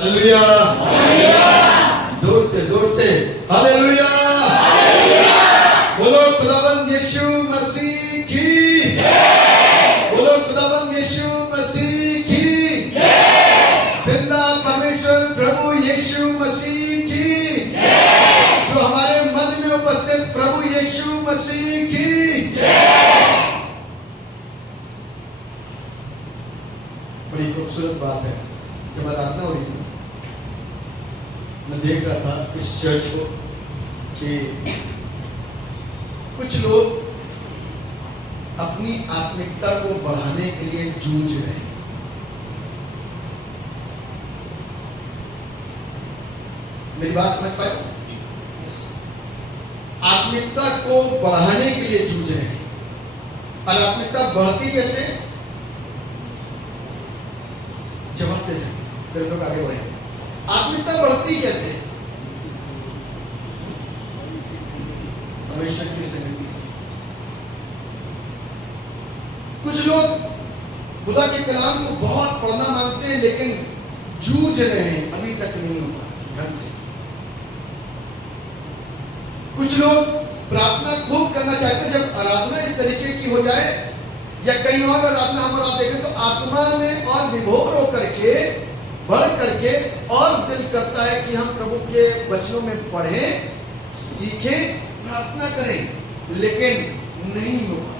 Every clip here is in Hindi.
हालेलुया, जोर से हालेलुया। बोलो खुदावंद यीशु मसीह की जय। बोलो खुदावंद यीशु मसीह की जय। जिंदा परमेश्वर प्रभु यीशु मसीह की जय। जो हमारे मध्य में उपस्थित प्रभु यीशु मसीह की जय। बड़ी खूबसूरत बात है। जब आराधना हो रही थी, मैं देख रहा था इस चर्च को कि कुछ लोग अपनी आत्मिकता को बढ़ाने के लिए जूझ रहे हैं। मेरी बात समझ पाए? आत्मिकता को बढ़ाने के लिए जूझ रहे हैं। और आत्मिकता बढ़ती कैसे? जवाब दे सकते, फिर लोग आगे बढ़े। आत्मिकता बढ़ती कैसे? परमेश्वर की संगति से। कुछ लोग खुदा के कलाम को बहुत पढ़ना मांगते हैं, लेकिन जूझ रहे हैं, अभी तक नहीं होता ढंग से। कुछ लोग प्रार्थना खूब करना चाहते हैं, जब आराधना इस तरीके की हो जाए या कहीं और आराधना हम आप देखें तो आत्मा में और विभोर होकर के बढ़ करके और दिल करता है कि हम प्रभु के वचनों में पढ़ें, सीखें, प्रार्थना करें, लेकिन नहीं होगा।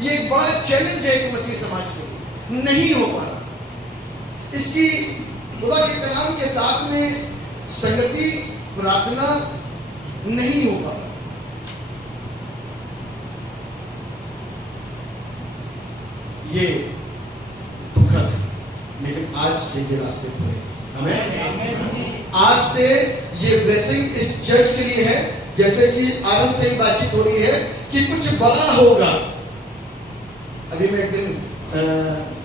ये एक बड़ा चैलेंज है एक मसीह समाज के लिए, नहीं हो पा रहा। इसकी खुदा के कलाम के साथ में संगति, प्रार्थना नहीं हो पा रहा। ये दुखद है, लेकिन आज से ये रास्ते खुले। हमें आज से ये ब्लेसिंग इस चर्च के लिए है। जैसे कि आरंभ से ही बातचीत हो रही है कि कुछ बड़ा होगा। अभी मैं एक दिन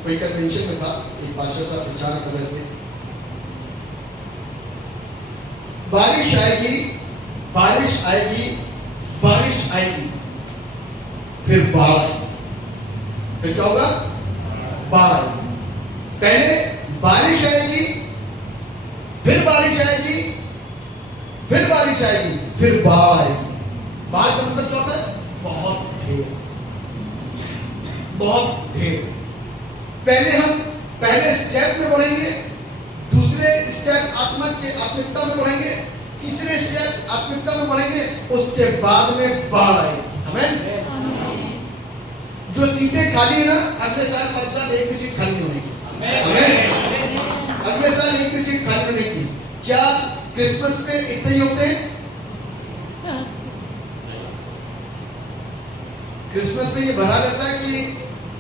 कोई कन्वेंशन में था, एक पास्टर साहब विचार कर रहे थे, बारिश आएगी, बारिश आएगी, बारिश आएगी, फिर बाढ़ आएगी। फिर क्या होगा? बाढ़ आएगी। पहले बारिश आएगी, फिर बारिश आएगी, फिर बारिश आएगी, फिर बाढ़ आएगी। बाढ़ का मतलब क्या होता है? बहुत ढेर, बहुत ढेर। पहले स्टेप में बढ़ेंगे, दूसरे स्टेप आत्मिकता में बढ़ेंगे, तीसरे स्टेप आत्मिकता में बढ़ेंगे, उसके बाद में बाढ़ आएगी। आमीन। जो सीटें खाली है ना, अगले साल 5 साल एक भी सीट खाली नहीं होगी। आमीन। अगले साल एक भी सीट खाली नहीं होगी। क्या क्रिसमस पे इतने ही होते हैं? क्रिसमस पे ये भरा रहता है कि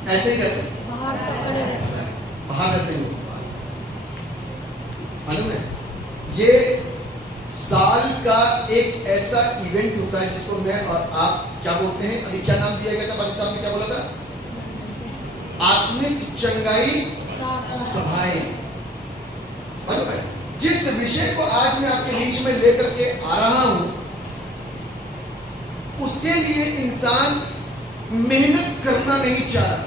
ऐसे ही रहता है? बाहर रहते हैं। मालूम है, ये साल का एक ऐसा इवेंट होता है जिसको मैं और आप क्या बोलते हैं? अभी क्या नाम दिया गया था? बादशाह साहब ने क्या बोला था? आत्मिक चंगाई सभाएं। मालूम है, जिस विषय को आज मैं आपके बीच में लेकर के आ रहा हूं, उसके लिए इंसान मेहनत करना नहीं चाह रहा।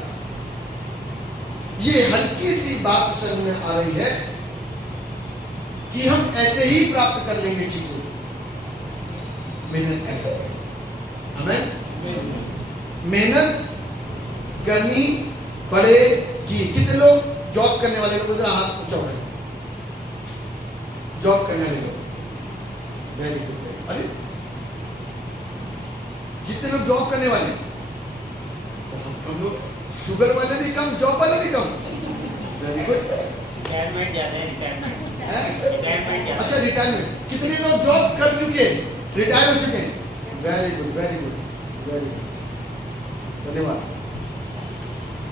ये हल्की सी बात समझ में आ रही है कि हम ऐसे ही प्राप्त कर लेंगे चीजों को, मेहनत करनी पड़ेगी। आमीन। मेहनत करनी पड़ेगी। कितने लोग जॉब करने वाले लोग? जरा हाथ ऊंचा उठाएं। जॉब करने वाले लोग, वेरी गुड। अरे कितने लोग जॉब करने वाले? बहुत कम लोग। शुगर वाले भी कम, जॉब वाले भी कम। Very good. रिटायरमेंट ज्यादा है, रिटायरमेंट। अच्छा, रिटायरमेंट। कितने लोग जॉब कर चुके, रिटायर हो चुके हैं? Very good, very good, very good, धन्यवाद।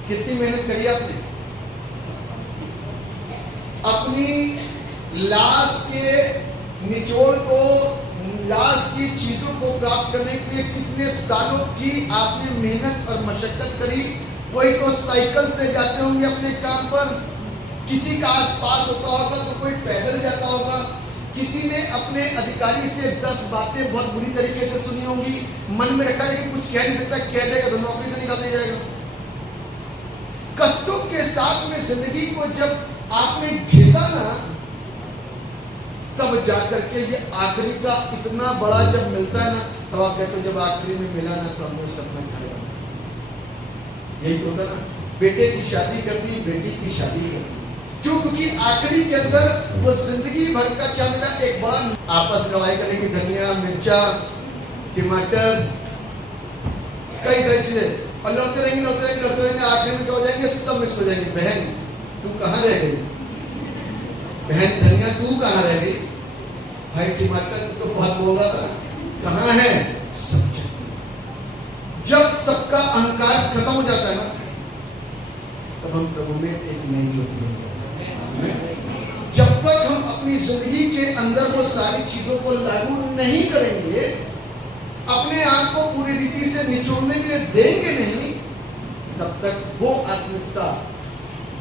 कितनी मेहनत करी आपने? अपनी लाश के निचोड़ को, लाश की चीजों को प्राप्त करने के लिए कितने सालों की आपने मेहनत और मशक्कत करी। कोई तो साइकिल से जाते होंगे अपने काम पर, किसी का आसपास होता होगा तो कोई पैदल जाता होगा, किसी ने अपने अधिकारी से 10 बातें बहुत बुरी तरीके से सुनी होंगी, मन में रखा लेकिन कुछ कह नहीं सकता, कह देगा तो नौकरी से निकाल दिया जाएगा। कष्टों के साथ में जिंदगी को जब आपने घिसा तब जाकर के ये आखिरी का इतना बड़ा जब मिलता है ना, तब आप कहते हो जब आखिरी में मिला ना तो हमने सपना घर बना। यही तो होता ना, बेटे की शादी कर दी, बेटी की शादी कर दी, क्यों? क्योंकि आखिरी के अंदर वो जिंदगी भर का क्या मिला, एक बड़ा आपस में लड़ाई करेंगे, धनिया मिर्चा टमाटर कई सारी चीजें, और लड़ते रहेंगे लड़ते रहेंगे लड़ते रहेंगे, आखिर में क्या हो जाएंगे, सब मिक्स हो जाएंगे। बहन तू कहाँ रह गई, बहन धनिया तू कहाँ रह गई, भाई टमाटर तू तो बहुत बोल रहा था, कहाँ है सब। जब सबका अहंकार खत्म हो जाता है ना, तब हम प्रभु में एक नई ज्योति बन जाते हैं। जब तक हम अपनी जिंदगी के अंदर वो सारी चीजों को लागू नहीं करेंगे, अपने आप को पूरी रीति से निचोड़ने के लिए देंगे नहीं, तब तक वो आत्मिकता,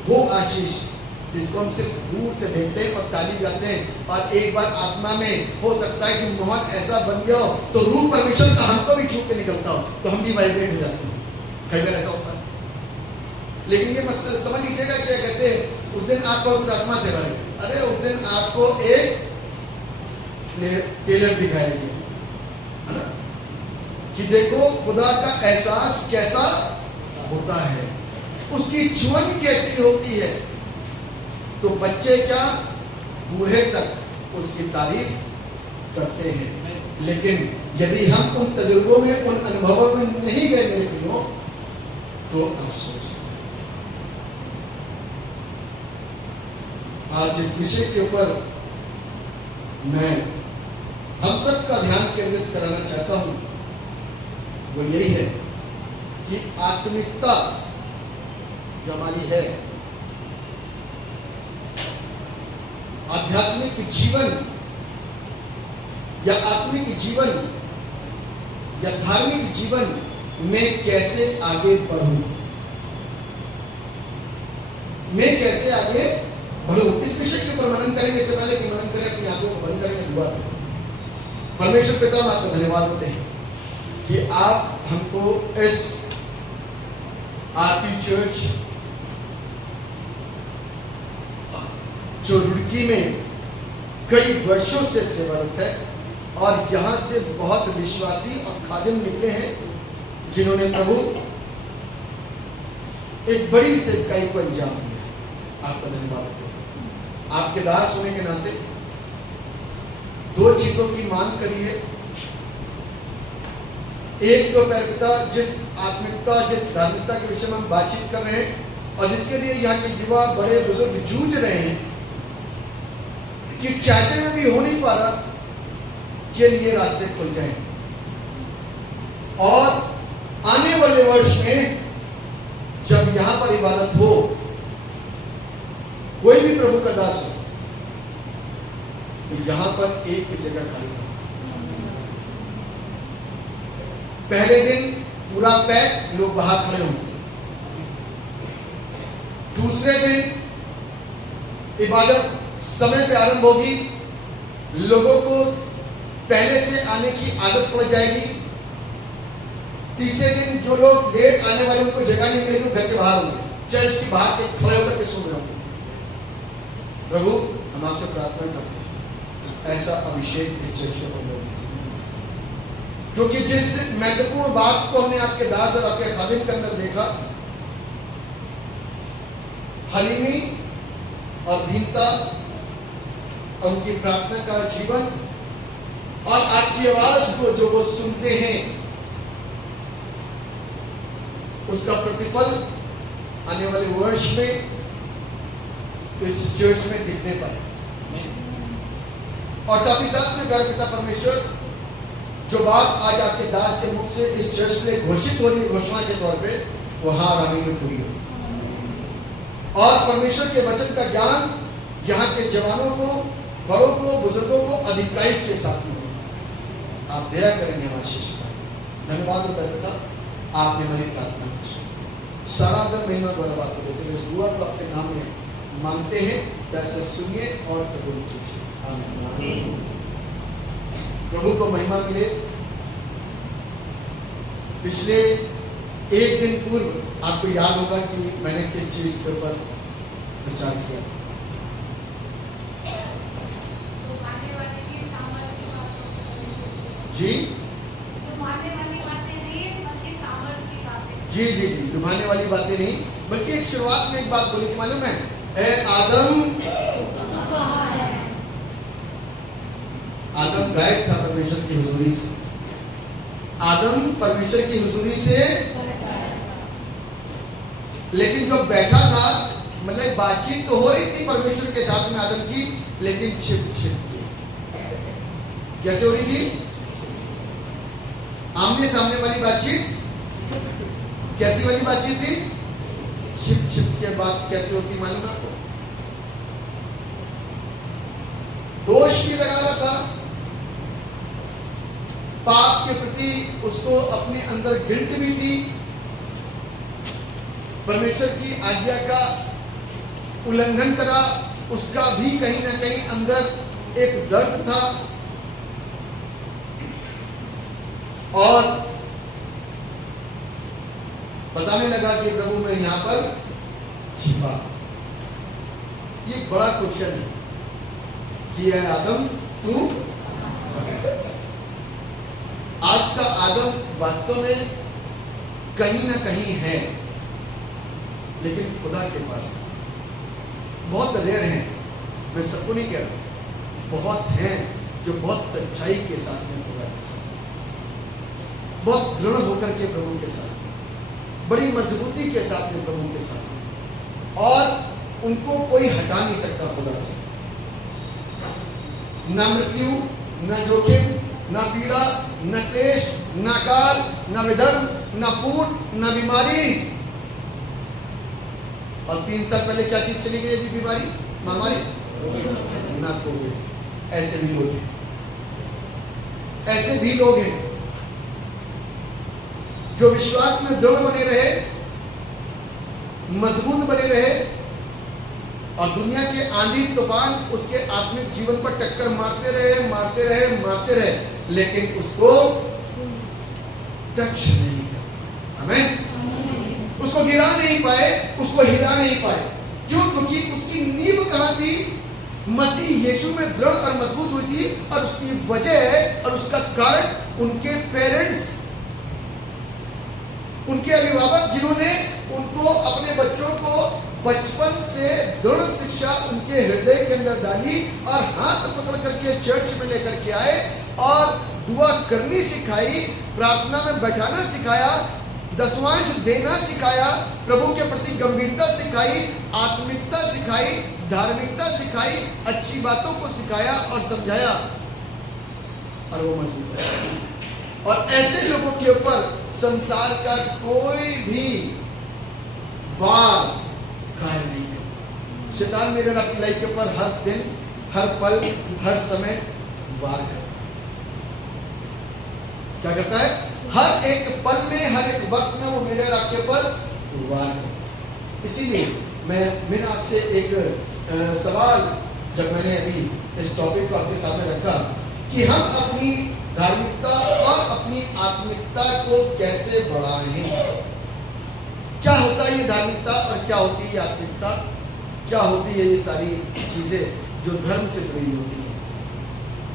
वो आशीष जिसको हम सिर्फ दूर से देखते हैं और ताली गाते हैं, और एक बार आत्मा में हो सकता है कि माहौल ऐसा बन गया हो तो रूप परमेश्वर का हमको भी छू के निकलता हो, तो हम भी वाइब्रेट हो जाते हैं। कई बार ऐसा होता है। लेकिन ये मत समझ लीजिएगा, क्या कहते हैं, उस दिन आपको उस आत्मा से भरेगा। अरे उस दिन आपको एक टेलर दिखाया गया है ना, कि देखो खुदा का एहसास कैसा होता है, उसकी छुअन कैसी होती है। तो बच्चे क्या, बूढ़े तक उसकी तारीफ करते हैं। लेकिन यदि हम उन तजुर्बों में, उन अनुभवों में नहीं गए मेरे प्रियो, तो अफसोस। आज जिस विषय के ऊपर मैं हम सब का ध्यान केंद्रित कराना चाहता हूं, वो यही है कि आत्मिकता जो हमारी है, आध्यात्मिक जीवन या आत्मिक जीवन या धार्मिक जीवन में कैसे आगे बढ़ूं, मैं कैसे आगे बढ़ूं, इस विषय के ऊपर मनन करेंगे। इससे पहले कि मनन करें, अपनी आंखों को बंद करेंगे, दुआ करें। परमेश्वर पिता, हम आपको धन्यवाद देते हैं कि आप हमको इस आरपी चर्च जो रुड़की में कई वर्षों से सेवारत है, और यहां से बहुत विश्वासी और खादिम निकले हैं, जिन्होंने प्रभु एक बड़ी सेवकाई को अंजाम दिया है। आपका धन्यवाद देते हैं। आपके दास होने के नाते दो चीजों की मांग करी है। एक तो पिता, जिस आत्मिकता, जिस धार्मिकता के विषय में हम बातचीत कर रहे हैं, और जिसके लिए यहाँ के युवा बड़े बुजुर्ग जूझ रहे हैं, कि चाहते हुए भी हो नहीं पा रहा, के लिए रास्ते खुल जाएं, और आने वाले वर्ष में जब यहां पर इबादत हो, कोई भी प्रभु का दास हो, तो यहां पर एक भी जगह खाली हो। पहले दिन पूरा पैक, लोग बाहर खड़े होंगे। दूसरे दिन इबादत समय पे आरंभ होगी, लोगों को पहले से आने की आदत पड़ जाएगी। तीसरे दिन जो लोग लेट आने वाले, उनको जगह नहीं मिलेगी, घर के बाहर होंगे, चर्च के बाहर के खड़े होकर के सुन रहे होंगे। प्रभु, हम आपसे प्रार्थना करते हैं, ऐसा अभिषेक इस चर्च के ऊपर दीजिए, क्योंकि जिस महत्वपूर्ण बात को हमने आपके दास और आपके खादिम के अंदर देखा, हलीमी और दीनता और उनकी प्रार्थना का जीवन, और आपकी आवाज को जो वो सुनते हैं, उसका प्रतिफल आने वाले वर्ष में इस चर्च में दिखने पाए। और साथ ही साथ में प्यारे पिता परमेश्वर, जो बात आज आपके दास के मुख से इस चर्च में घोषित हो रही है घोषणा के तौर पे, वो हाँ और आमीन में पूरी हो। और परमेश्वर के वचन का ज्ञान यहाँ के जवानों को, बड़ों को, बुजुर्गों को अधिकाई के साथ में होगा। आप दया करेंगे हमारे शिष्य। धन्यवाद प्यारे पिता, आपने हमारी प्रार्थना को सुना। सारा आदर महिमा द्वारा आपको देते हुए इस दुआ को आपके नाम में मांगते हैं, जैसे सुनिए और कबूल कीजिए। आमीन। प्रभु को महिमा मिले। पिछले एक दिन पूर्व आपको याद होगा कि मैंने किस चीज के ऊपर प्रचार किया। जी लुभाने वाली बातें नहीं, बल्कि सामर्थ की बातें। जी जी जी, लुभाने वाली बातें नहीं, बल्कि एक शुरुआत में एक बात बोली थी, मालूम है? आदम गायब था परमेश्वर की हुजूरी से। आदम परमेश्वर की हुजूरी से, लेकिन जो बैठा था, मतलब बातचीत तो हो रही थी परमेश्वर के साथ में आदम की, लेकिन छिप छिप के। कैसे हो रही थी? आमने सामने वाली बातचीत। कैसी वाली बातचीत थी? छिप छिप के बात कैसे होती मालूम है आपको? दोष भी लगा रहा था, पाप के प्रति उसको अपने अंदर गिल्ट भी थी, परमेश्वर की आज्ञा का उल्लंघन करा, उसका भी कहीं ना कहीं अंदर एक दर्द था। और बताने लगा कि प्रभु मैं यहां पर छिपा। ये बड़ा क्वेश्चन है कि है आदम तू, आज का आदम वास्तव में कहीं ना कहीं है, लेकिन खुदा के पास बहुत रेयर हैं। मैं सबको नहीं कह रहा, बहुत हैं जो बहुत सच्चाई के साथ में खुदा के साथ, बहुत दृढ़ होकर के प्रभु के साथ, बड़ी मजबूती के साथ में प्रभु के साथ, और उनको कोई हटा नहीं सकता खुदा से। न मृत्यु, न जोखिम, न पीड़ा, न क्लेश, न काल, न विधर्म, न फूट, न बीमारी। और 3 साल पहले क्या चीज चली गई थी? बीमारी, महामारी, ना कोविड। ऐसे भी लोग हैं, ऐसे भी लोग हैं जो विश्वास में दृढ़ बने रहे, मजबूत बने रहे, और दुनिया के आंधी तूफान उसके आत्मिक जीवन पर टक्कर मारते रहे, मारते रहे, मारते रहे, लेकिन उसको टच नहीं कर, आमीन, उसको गिरा नहीं पाए, उसको हिला नहीं पाए। क्यों? क्योंकि उसकी नींव कहां थी? मसीह यीशु में दृढ़ और मजबूत हुई थी, और उसकी वजह और उसका कारण उनके पेरेंट्स, उनके अभिभावक, जिन्होंने उनको, अपने बच्चों को बचपन से दृढ़ शिक्षा उनके हृदय के अंदर डाली, और हाथ पकड़ करके चर्च में लेकर के आए, और दुआ करनी सिखाई, प्रार्थना में बैठाना सिखाया, दसवांश देना सिखाया, प्रभु के प्रति गंभीरता सिखाई, आत्मिकता सिखाई, धार्मिकता सिखाई, अच्छी बातों को सिखाया और समझाया, और वो मजबूत है। और ऐसे लोगों के ऊपर संसार का कोई भी वार कार्य नहीं करता। शैतान मेरे और आपकी लाइफ के ऊपर हर दिन, हर पल, हर समय वार करता है। क्या करता है? हर एक पल में, हर एक वक्त में वो मेरे और आपके ऊपर वार करता है। इसीलिए मेरा आपसे एक सवाल, जब मैंने अभी इस टॉपिक को आपके सामने रखा कि हम अपनी धार्मिकता और अपनी आत्मिकता को कैसे बढ़ाएं। क्या होता है ये धार्मिकता और क्या होती है ये आत्मिकता? क्या होती है ये सारी चीजें जो धर्म से जुड़ी होती है?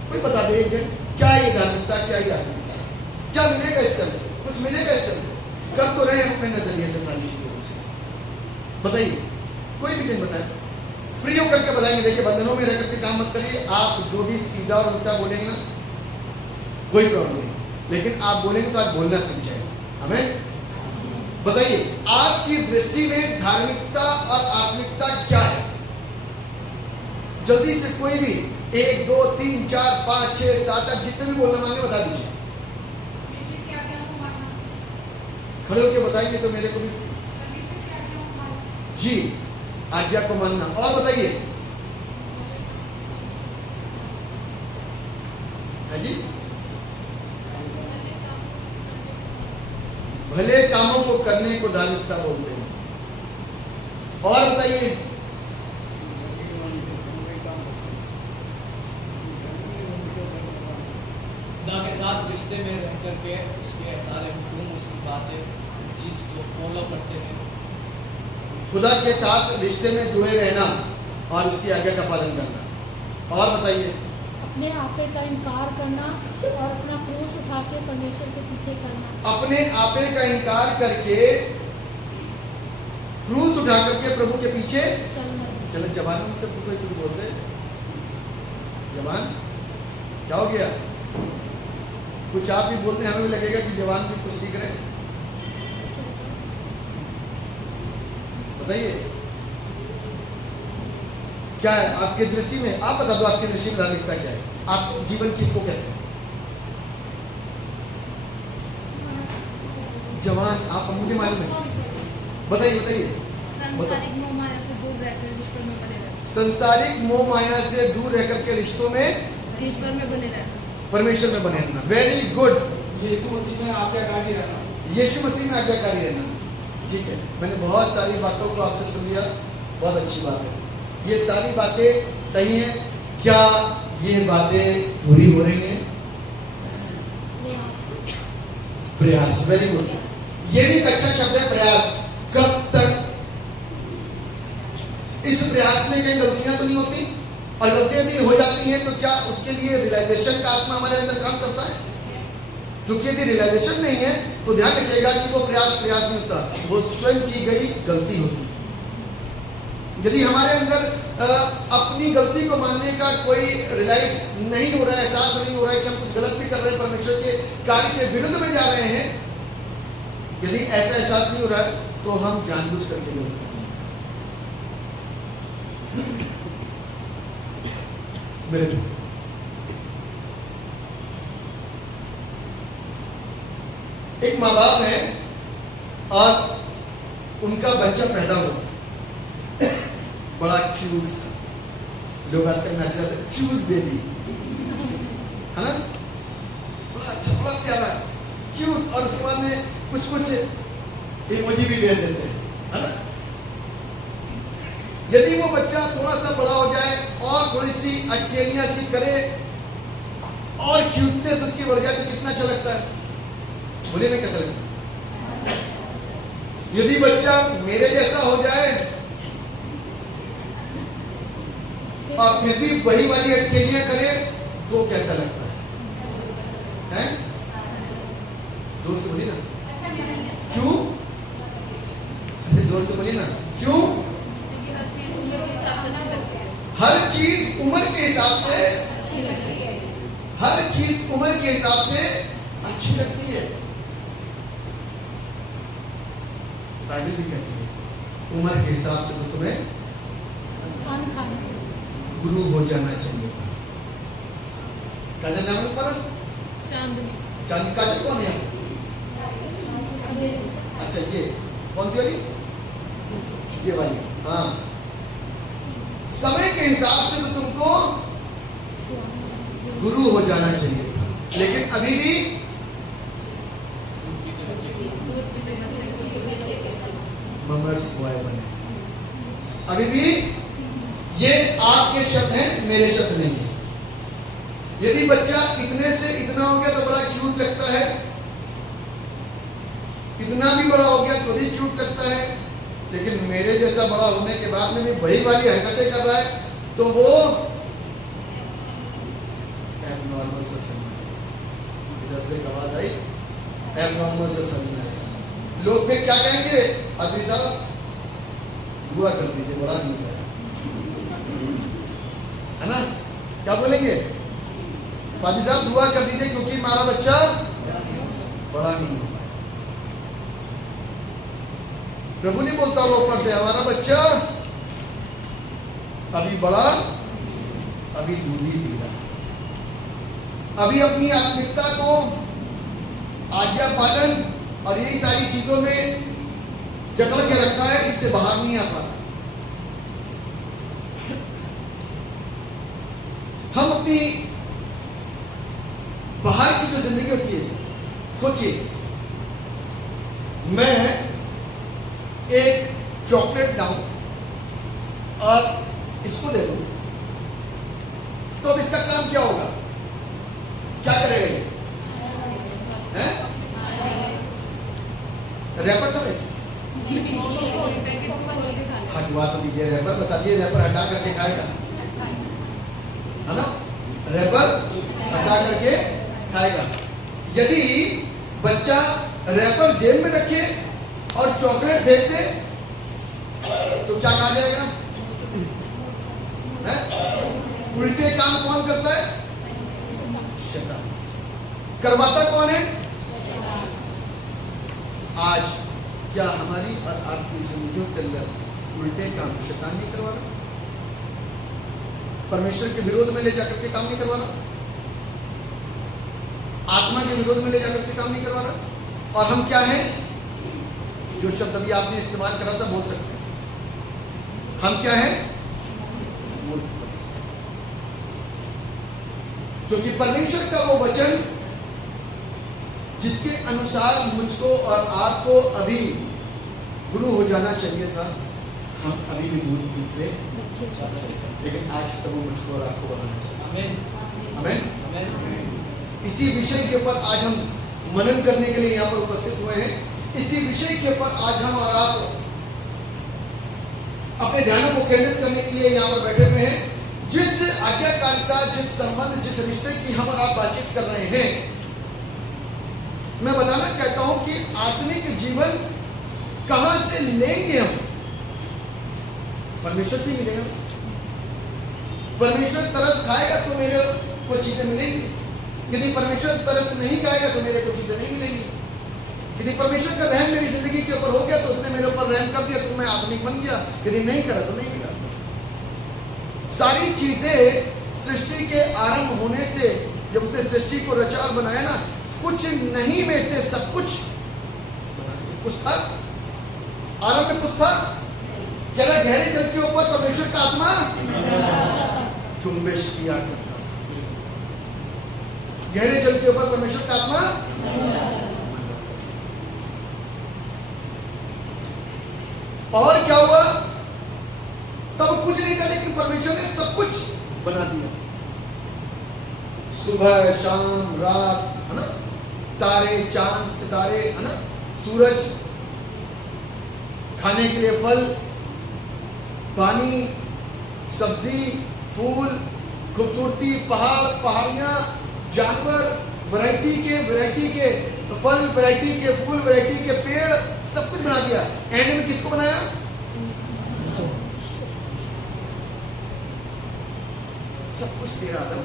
कोई बता दे क्या है ये धार्मिकता, क्या है ये आत्मिकता? क्या मिलेगा इससे? कुछ मिलेगा इससे? कर तो रहे अपने नजरिए से सारी चीजों से। बताइए, कोई भी नहीं बताए, फ्री होकर के बताएंगे। देखिए, बंधनों में रह करके काम मत करिए। आप जो भी सीधा और उल्टा बोलेंगे ना, कोई प्रॉब्लम नहीं, लेकिन आप बोलेंगे तो आप बोलना सीख जाएंगे। हमें बताइए, आपकी दृष्टि में धार्मिकता और आत्मिकता क्या है? जल्दी से कोई भी 1 2 3 4 5 6 7 8 जितने भी बोलना मांगे बता दीजिए। खड़े होकर बताएंगे तो मेरे को भी जी, आज्ञा को मानना। और बताइए, है जी, भले कामों को करने को धार्मिकता बोलते हैं। और बताइए, खुदा के साथ रिश्ते में रह करके उसके सारे हुक्म, उसकी बातें, चीज को फॉलो करते हैं। खुदा के साथ रिश्ते में जुड़े रहना और उसकी आज्ञा का पालन करना। और बताइए, अपने आपे का इनकार करना और अपना क्रूस उठा के परमेश्वर के पीछे चलना। अपने आपे का इनकार करके क्रूस उठा करके प्रभु के पीछे चलना। चलो जवानों से पूरे कुछ बोलते हैं। जवान क्या हो गया? कुछ आप भी बोलते हैं, हमें भी लगेगा कि जवान भी कुछ सीख रहे हैं। बताइए क्या है आपके दृष्टि में? आप बता दो आपकी दृष्टि में धार्मिकता क्या है? आप जीवन किसको कहते हैं? जवान आप मुझे मालूम है, बताइए बताइए। सांसारिक मोह माया से दूर रहकर ईश्वर में बने रहना। संसारिक मोह माया से दूर रह करके रिश्तों में ईश्वर में बने रहना। परमेश्वर में बने रहना। Very good. यीशु मसीह में आज्ञाकारी रहना। यीशु मसीह में आज्ञाकारी रहना। ठीक है, मैंने बहुत सारी बातों को आपसे सुन लिया, बहुत अच्छी बात है। ये सारी बातें सही हैं। क्या ये बातें पूरी हो रही हैं? प्रयास। Very good. ये भी एक अच्छा शब्द है, प्रयास। कब तक? इस प्रयास में कई गलतियां तो नहीं होती, और गलतियां भी हो जाती हैं तो क्या उसके लिए रियलाइजेशन का आत्मा हमारे अंदर काम करता है? क्योंकि यदि रियलाइजेशन नहीं है तो ध्यान रखिएगा कि वो प्रयास नहीं होता, वो स्वयं की गई गलती होती है। यदि हमारे अंदर अपनी गलती को मानने का कोई रियलाइज नहीं हो रहा है, एहसास नहीं हो रहा है कि हम कुछ गलत भी कर रहे हैं, परमेश्वर के कार्य के विरुद्ध में जा रहे हैं, यदि ऐसा एहसास नहीं हो रहा है तो हम जानबूझ करके नहीं करते। मेरे एक माँ बाप है और उनका बच्चा पैदा हुआ, बड़ा क्यूट सा, लोग आजकल मैसेज आते हैं क्यूट बेबी, है ना? बड़ा अच्छा, बड़ा प्यारा, क्यूट। और उसके बाद में कुछ इमोजी भी भेज देते हैं, है ना? यदि वो बच्चा थोड़ा सा बड़ा हो जाए और थोड़ी सी अटकेलियां सी करे और क्यूटनेस उसकी बढ़ जाए तो कितना अच्छा लगता है? बोलिए ना, कैसा लगता है? यदि बच्चा मेरे जैसा हो जाए और फिर भी वही वाली अटकेलियां करे तो कैसा लगता है? हैं? जोर से बोलिए ना। क्यों? अरे जोर से बोलिए ना, क्यों? हर चीज उम्र के हिसाब से हर चीज उम्र के हिसाब से अच्छी लगती है। बाइबल भी कहती है उम्र के हिसाब से तो तुम्हें गुरु हो जाना चाहिए था। क्या नाम है पर? चांदनी। चांदनी का कौन है? अच्छा, ये कौन सी वाली? ये वाली। हाँ, समय के हिसाब से तो तुमको गुरु हो जाना चाहिए था, लेकिन अभी भी ममर्स बॉय बने। अभी भी ये आपके शब्द हैं, मेरे शब्द नहीं है। यदि बच्चा इतने से इतना हो गया तो बड़ा क्यूट लगता है, इतना भी बड़ा हो गया तो भी क्यूट लगता है, लेकिन मेरे जैसा बड़ा होने के बाद में भी वही वाली हरकतें कर रहा है तो वो एबनॉर्मल से समझ आएगा। इधर से आवाज आई, एबनॉर्मल से समझ आएगा। लोग फिर क्या कहेंगे? आदमी साहब दुआ कर दीजिए, बड़ा नहीं हो पाया, है ना? क्या बोलेंगे? पादी साहब दुआ कर दीजिए क्योंकि हमारा बच्चा बड़ा नहीं हो पाया। प्रभु नहीं बोलता वो ऊपर से, हमारा बच्चा अभी बड़ा, अभी दूध ही पी रहा है, अभी अपनी आत्मिकता को आज्ञा पालन और यही सारी चीजों में जकड़ के रखा है, इससे बाहर नहीं आ पाता। हम अपनी बाहर की जो जिंदगी होती है, सोचिए मैं एक चॉकलेट लाऊं और इसको दे दूं तो अब इसका काम क्या होगा? क्या करेगा ये? हैं? रैपर समझ? हटवा तो दीजिए रैपर, बता दिए रैपर हटा करके खाएगा, है ना? रैपर हटा करके खाएगा। यदि बच्चा रैपर जेब में रखे और चॉकलेट फेंक दे तो क्या कहा जाएगा? उल्टे काम कौन करता है? शैतान। करवाता कौन है? आज क्या हमारी और आपकी जिंदगियों के अंदर उल्टे काम शैतान नहीं करवा रहा? परमेश्वर के विरोध में ले जाकर के काम नहीं करवा रहा? आत्मा के विरोध में ले जाकर के काम नहीं करवा रहा? और हम क्या हैं? जो शब्द अभी आपने इस्तेमाल करा था बोल सकते हैं। हम क्या हैं? मूर्ख। क्योंकि परमेश्वर का वो वचन जिसके अनुसार मुझको और आपको अभी गुरु हो जाना चाहिए था, हम अभी भी दूध पीते, लेकिन आज प्रभु मुझको और आपको बढ़ाना चाहिए। आमीन। इसी विषय के ऊपर आज हम मनन करने के लिए यहाँ पर उपस्थित हुए हैं। इसी विषय के ऊपर आज हम और आप अपने ध्यान को केंद्रित करने के लिए यहाँ पर बैठे हुए हैं। जिस आज्ञाकारिता, जिस संबंध, जिस रिश्ते की हम और आप बातचीत कर रहे हैं, मैं बताना चाहता हूं कि आत्मिक जीवन कहां से लेंगे हम? परमेश्वर से मिलेगा। परमेश्वर तरस खाएगा तो मेरे को चीजें मिलेंगी। यदि परमेश्वर तरस नहीं खाएगा तो मेरे को चीजें नहीं मिलेंगी। यदि परमेश्वर का रहम मेरी जिंदगी के ऊपर हो गया तो उसने मेरे ऊपर रहम कर दिया तो मैं आत्मिक बन गया। यदि नहीं करा तो नहीं मिला। सारी चीजें सृष्टि के आरंभ होने से, जब उसने सृष्टि को रचा और बनाया ना, कुछ नहीं में से सब कुछ बना दिया। कुछ था आरंभ में, कुछ था क्या? गहरे जल के ऊपर परमेश्वर का आत्मा जुम्बिश किया करता था। गहरे जल के ऊपर परमेश्वर का आत्मा। और क्या हुआ? तब कुछ नहीं था, लेकिन परमेश्वर ने सब कुछ बना दिया। सुबह, शाम, रात, है ना, तारे, चांद, सितारे, है ना, सूरज, खाने के लिए फल, पानी, सब्जी, फूल, खूबसूरती, पहाड़, पहाड़ियां, जानवर, वैरायटी के फल, वैरायटी के फूल, वैरायटी के पेड़, सब कुछ बना दिया। एंड में किसको बनाया? सब कुछ तेरा आदम,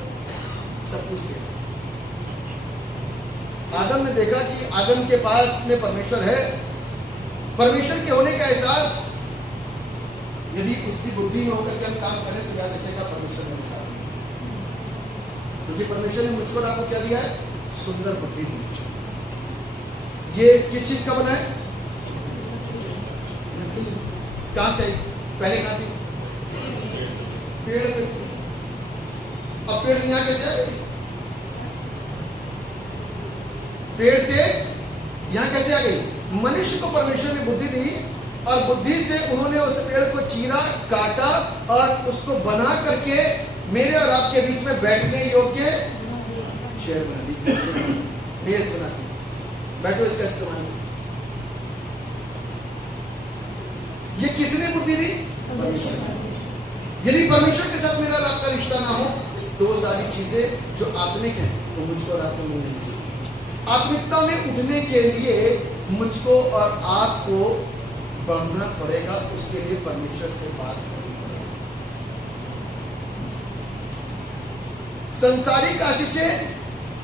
सब कुछ तेरा। आदम ने देखा कि आदम के पास में परमेश्वर है। परमेश्वर के होने का एहसास यदि उसकी बुद्धि में होकर के हम काम करें तो याद रखेगा परमेश्वर मेरे साथ है। क्योंकि परमेश्वर ने मुझको और आपको क्या दिया है? सुंदर बुद्धि दी। ये किस चीज का बना है? कहां से? पहले कहां थी? पेड़ पे थी। अब पेड़ से यहां कैसे आ गई? पेड़ से यहां कैसे आ गई? मनुष्य को परमेश्वर ने बुद्धि दी और बुद्धि से उन्होंने उस पेड़ को चीरा, काटा और उसको बना करके मेरे और आपके बीच में बैठने योग्य चेयर बना दी, मेज बना दी। बैठो, इसका इस्तेमाल। ये किसने बुद्धि दी? परमेश्वर। यदि परमेश्वर के साथ मेरा आपका रिश्ता ना हो तो वो सारी चीजें जो आत्मिक है वो मुझको और आपको मिल नहीं सकती। आत्मिकता में उठने के लिए मुझको और आपको बढ़ना पड़ेगा। उसके लिए परमेश्वर से बात करनी पड़ेगी। संसारिक आशीषें,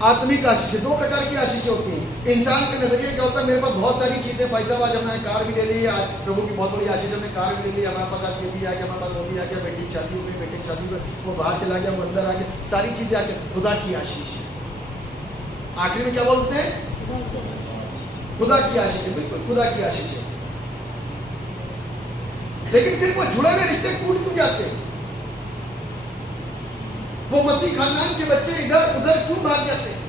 आत्मिक आशीषें, दो प्रकार की आशीषें होती हैं। इंसान के नजरिए क्या होता है? मेरे पास बहुत सारी चीजें, भाई साहब आज हमने कार भी ले ली, आज प्रभु की बहुत बड़ी आशीष, हमने कार भी ले ली, हमारे पास आज ये भी आ गया, हमारे पास वो भी आ गया, बेटी की शादी हो गई, बेटे की शादी हो गई, वो बाहर चला गया, वो अंदर आ गया, सारी चीजें आ गई। खुदा की आशीष है। आखिर में क्या बोलते हैं? खुदा की आशीष है। बिल्कुल खुदा की आशीष है। लेकिन फिर वो जुड़े हुए रिश्ते टूट क्यों जाते हैं? वो मसीह खानदान के बच्चे इधर उधर क्यों भाग जाते हैं?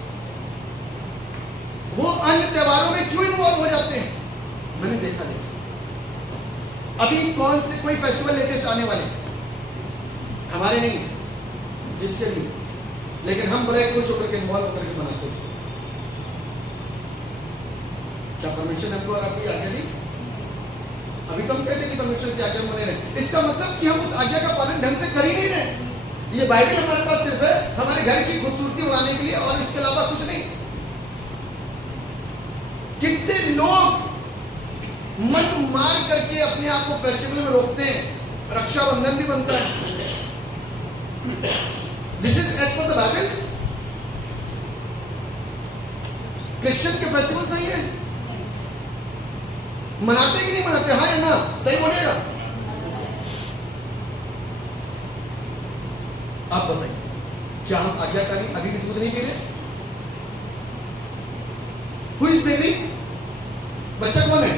वो अन्य त्योहारों में क्यों इन्वॉल्व हो जाते हैं? मैंने देखा अभी कौन से कोई फेस्टिवल लेटेस्ट आने वाले हमारे नहीं है जिसके लिए, लेकिन हम बड़े खुश होकर के इन्वॉल्व होकर के मनाते हैं। क्या परमेश्वर ने हमको और आपको आज्ञा दी? अभी तो हम कहते हैं कि परमेश्वर की आज्ञा बने रहे। इसका मतलब कि हम उस आज्ञा का पालन ढंग से कर ही नहीं रहे। ये बाइबल हमारे पास सिर्फ है हमारे घर की खूबसूरती बढ़ाने के लिए और इसके अलावा कुछ नहीं। कितने लोग मन मार करके अपने आप को फेस्टिवल में रोकते हैं। रक्षाबंधन भी बनता है, this is as per the Bible. Christian के फेस्टिवल सही है, मनाते कि नहीं मनाते? हाँ या ना? सही बोलेगा? आप बताइए, क्या हम आज्ञाकारी अभी भी दूध नहीं पी रहे? Who is baby? बच्चा कौन है?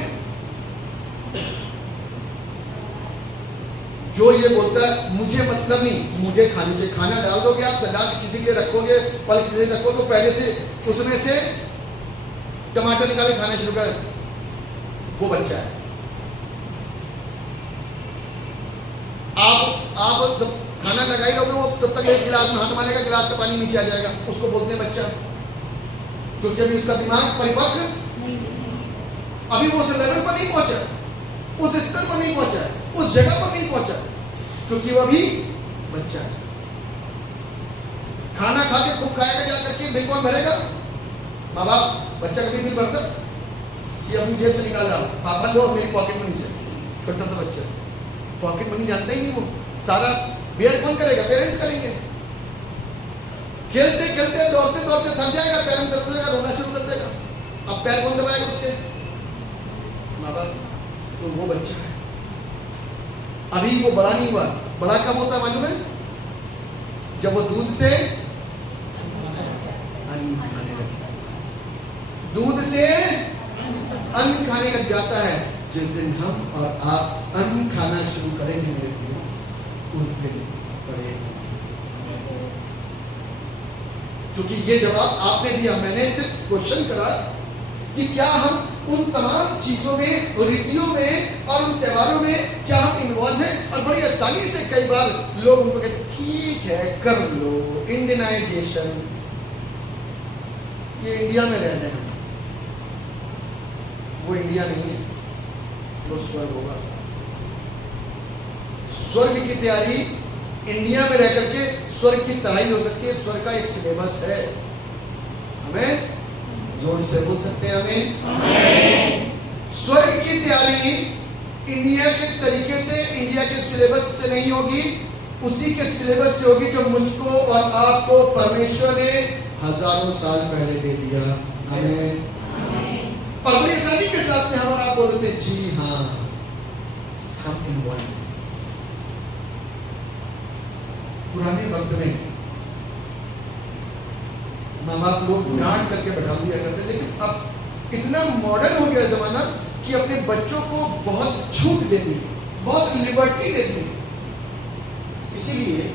जो ये बोलता है मुझे मतलब नहीं, मुझे खाने से खाना डाल दोगे आप, सलाद किसी के लिए रखोगे, फल किसी के लिए रखो, तो पहले से उसमें से टमाटर निकाले खाना शुरू कर, वो बच्चा है। आप जब खाना लगाई लोगे वो तब तक एक गिलास में हाथ मारेगा, गिलास का पानी नीचे आ जाएगा, उसको बोलते हैं बच्चा, क्योंकि अभी उसका दिमाग परिपक्व, अभी वो उस लेवल पर नहीं पहुंचा, उस स्तर पर नहीं पहुंचा, उस जगह पर नहीं पहुंचा, क्योंकि वो अभी बच्चा है। खाना खा के खूब खाएगा, जा करके बिल कौन भरेगा? माँ बाप। बच्चा कभी बिल भरता? ये अपनी जेब से निकाल रहा हूं, पापा दो मेरी पॉकेट मनी से। छोटा सा बच्चा पॉकेट मनी जानता ही नहीं, वो सारा बेयर कौन करेगा? पेरेंट्स करेंगे। खेलते खेलते दौड़ते दौड़ते थक जाएगा, पैर में दर्द होगा, रोना शुरू कर देगा। अब पैर कौन दबाएगा उसके? माँ बाप। तो वो बच्चा है, अभी वो बड़ा नहीं हुआ। बड़ा कब होता है मालूम है? जब वो दूध से अन्न खाने लगता है, दूध से अन्न खाने लग जाता है। जिस दिन हम और आप अन्न खाना शुरू करेंगे मेरे प्रियो, उस दिन बड़े होंगे। क्योंकि ये जवाब आपने दिया, मैंने सिर्फ क्वेश्चन करा कि क्या हम उन तमाम चीजों में, रीतियों में और उन त्योहारों में क्या हम इन्वॉल्व हैं? और बड़ी आसानी से कई बार लोग उनको कहते ठीक है कर लो, इंडियनाइजेशन, ये इंडिया में रह रहे हैं। वो इंडिया नहीं है, वो स्वर्ग होगा। स्वर्ग की तैयारी इंडिया में रह करके स्वर्ग की तैयारी हो सकती है। स्वर्ग का एक सिलेबस है। हमें जोर से बोल सकते हैं हमें। स्वर्ग की तैयारी इंडिया के तरीके से, इंडिया के सिलेबस से नहीं होगी, उसी के सिलेबस से होगी जो मुझको और आपको परमेश्वर ने हजारों साल पहले दे दिया। हमें और बड़ी आसानी के साथ में हम और आप बोल देते जी हाँ हम इन्वॉल्व हैं। पुराने वक्त में माँ बाप लोग डांट करके बैठा दिया करते, लेकिन अब इतना मॉडर्न हो गया जमाना कि अपने बच्चों को बहुत छूट दे दी, बहुत लिबर्टी दे दी। इसीलिए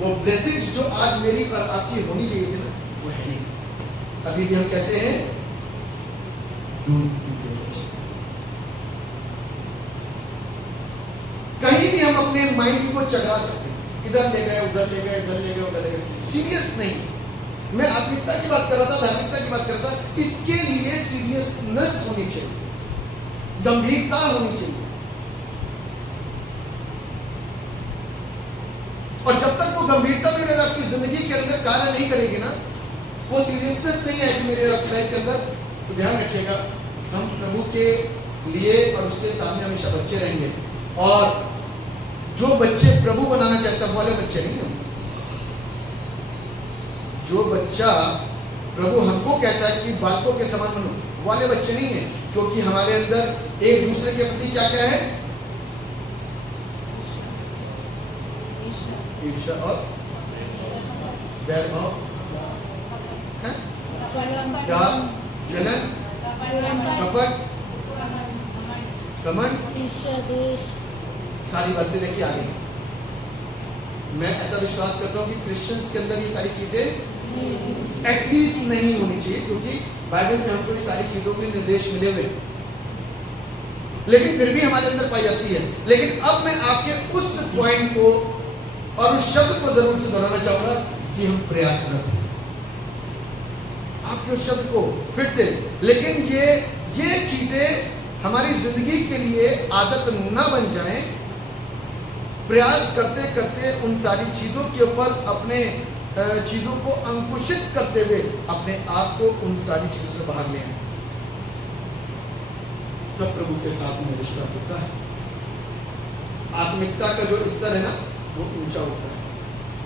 वो ब्लेसिंग्स जो आज मेरी और आपकी होनी चाहिए थी ना, वो है नहीं। अभी भी हम कैसे हैं? दूध पीते हैं। कहीं भी हम अपने माइंड को चढ़ा सकते हैं, इधर ले गए, उधर ले गए, इधर ले गए, उधर ले गए। सीरियस नहीं, मैं आत्मिकता की बात कर रहा था, धार्मिकता की बात करता। इसके लिए सीरियसनेस होनी चाहिए, गंभीरता होनी चाहिए। और जब तक वो गंभीरता भी अगर आपकी जिंदगी के अंदर कार्य नहीं करेगी ना, वो सीरियसनेस नहीं आएगी मेरे लाइफ के अंदर, तो ध्यान रखिएगा हम प्रभु के लिए और उसके सामने हमेशा बच्चे रहेंगे। और जो बच्चे प्रभु बनाना चाहता है वाले बच्चे नहीं हम। जो बच्चा प्रभु हमको कहता है कि बालकों के समान बनो, वाले बच्चे नहीं है, क्योंकि हमारे अंदर एक दूसरे के प्रति क्या क्या है? ईर्ष्या और वैरभाव है, जलन, कपट, घमंड, सारी बातें देखिए आगे। मैं ऐसा विश्वास करता हूं कि क्रिश्चियंस के अंदर ये सारी चीजें एटलीस्ट नहीं होनी चाहिए, क्योंकि बाइबल में हमको ये सारी चीजों के निर्देश मिले हुए, लेकिन फिर भी हमारे अंदर पाई जाती है। लेकिन अब मैं आपके उस पॉइंट को और उस शब्द को जरूर से दोहराना चाहूंगा कि हम प्रयासरत हैं आपके उस शब्द को फिर से। लेकिन ये चीजें हमारी जिंदगी के लिए आदत न बन जाए प्रयास करते करते उन सारी चीजों के ऊपर अपने चीजों को अंकुशित करते हुए अपने आप को उन सारी चीजों से बाहर ले आए, तब प्रभु के साथ में रिश्ता होता है। आत्मिकता का जो स्तर है ना वो ऊंचा होता है,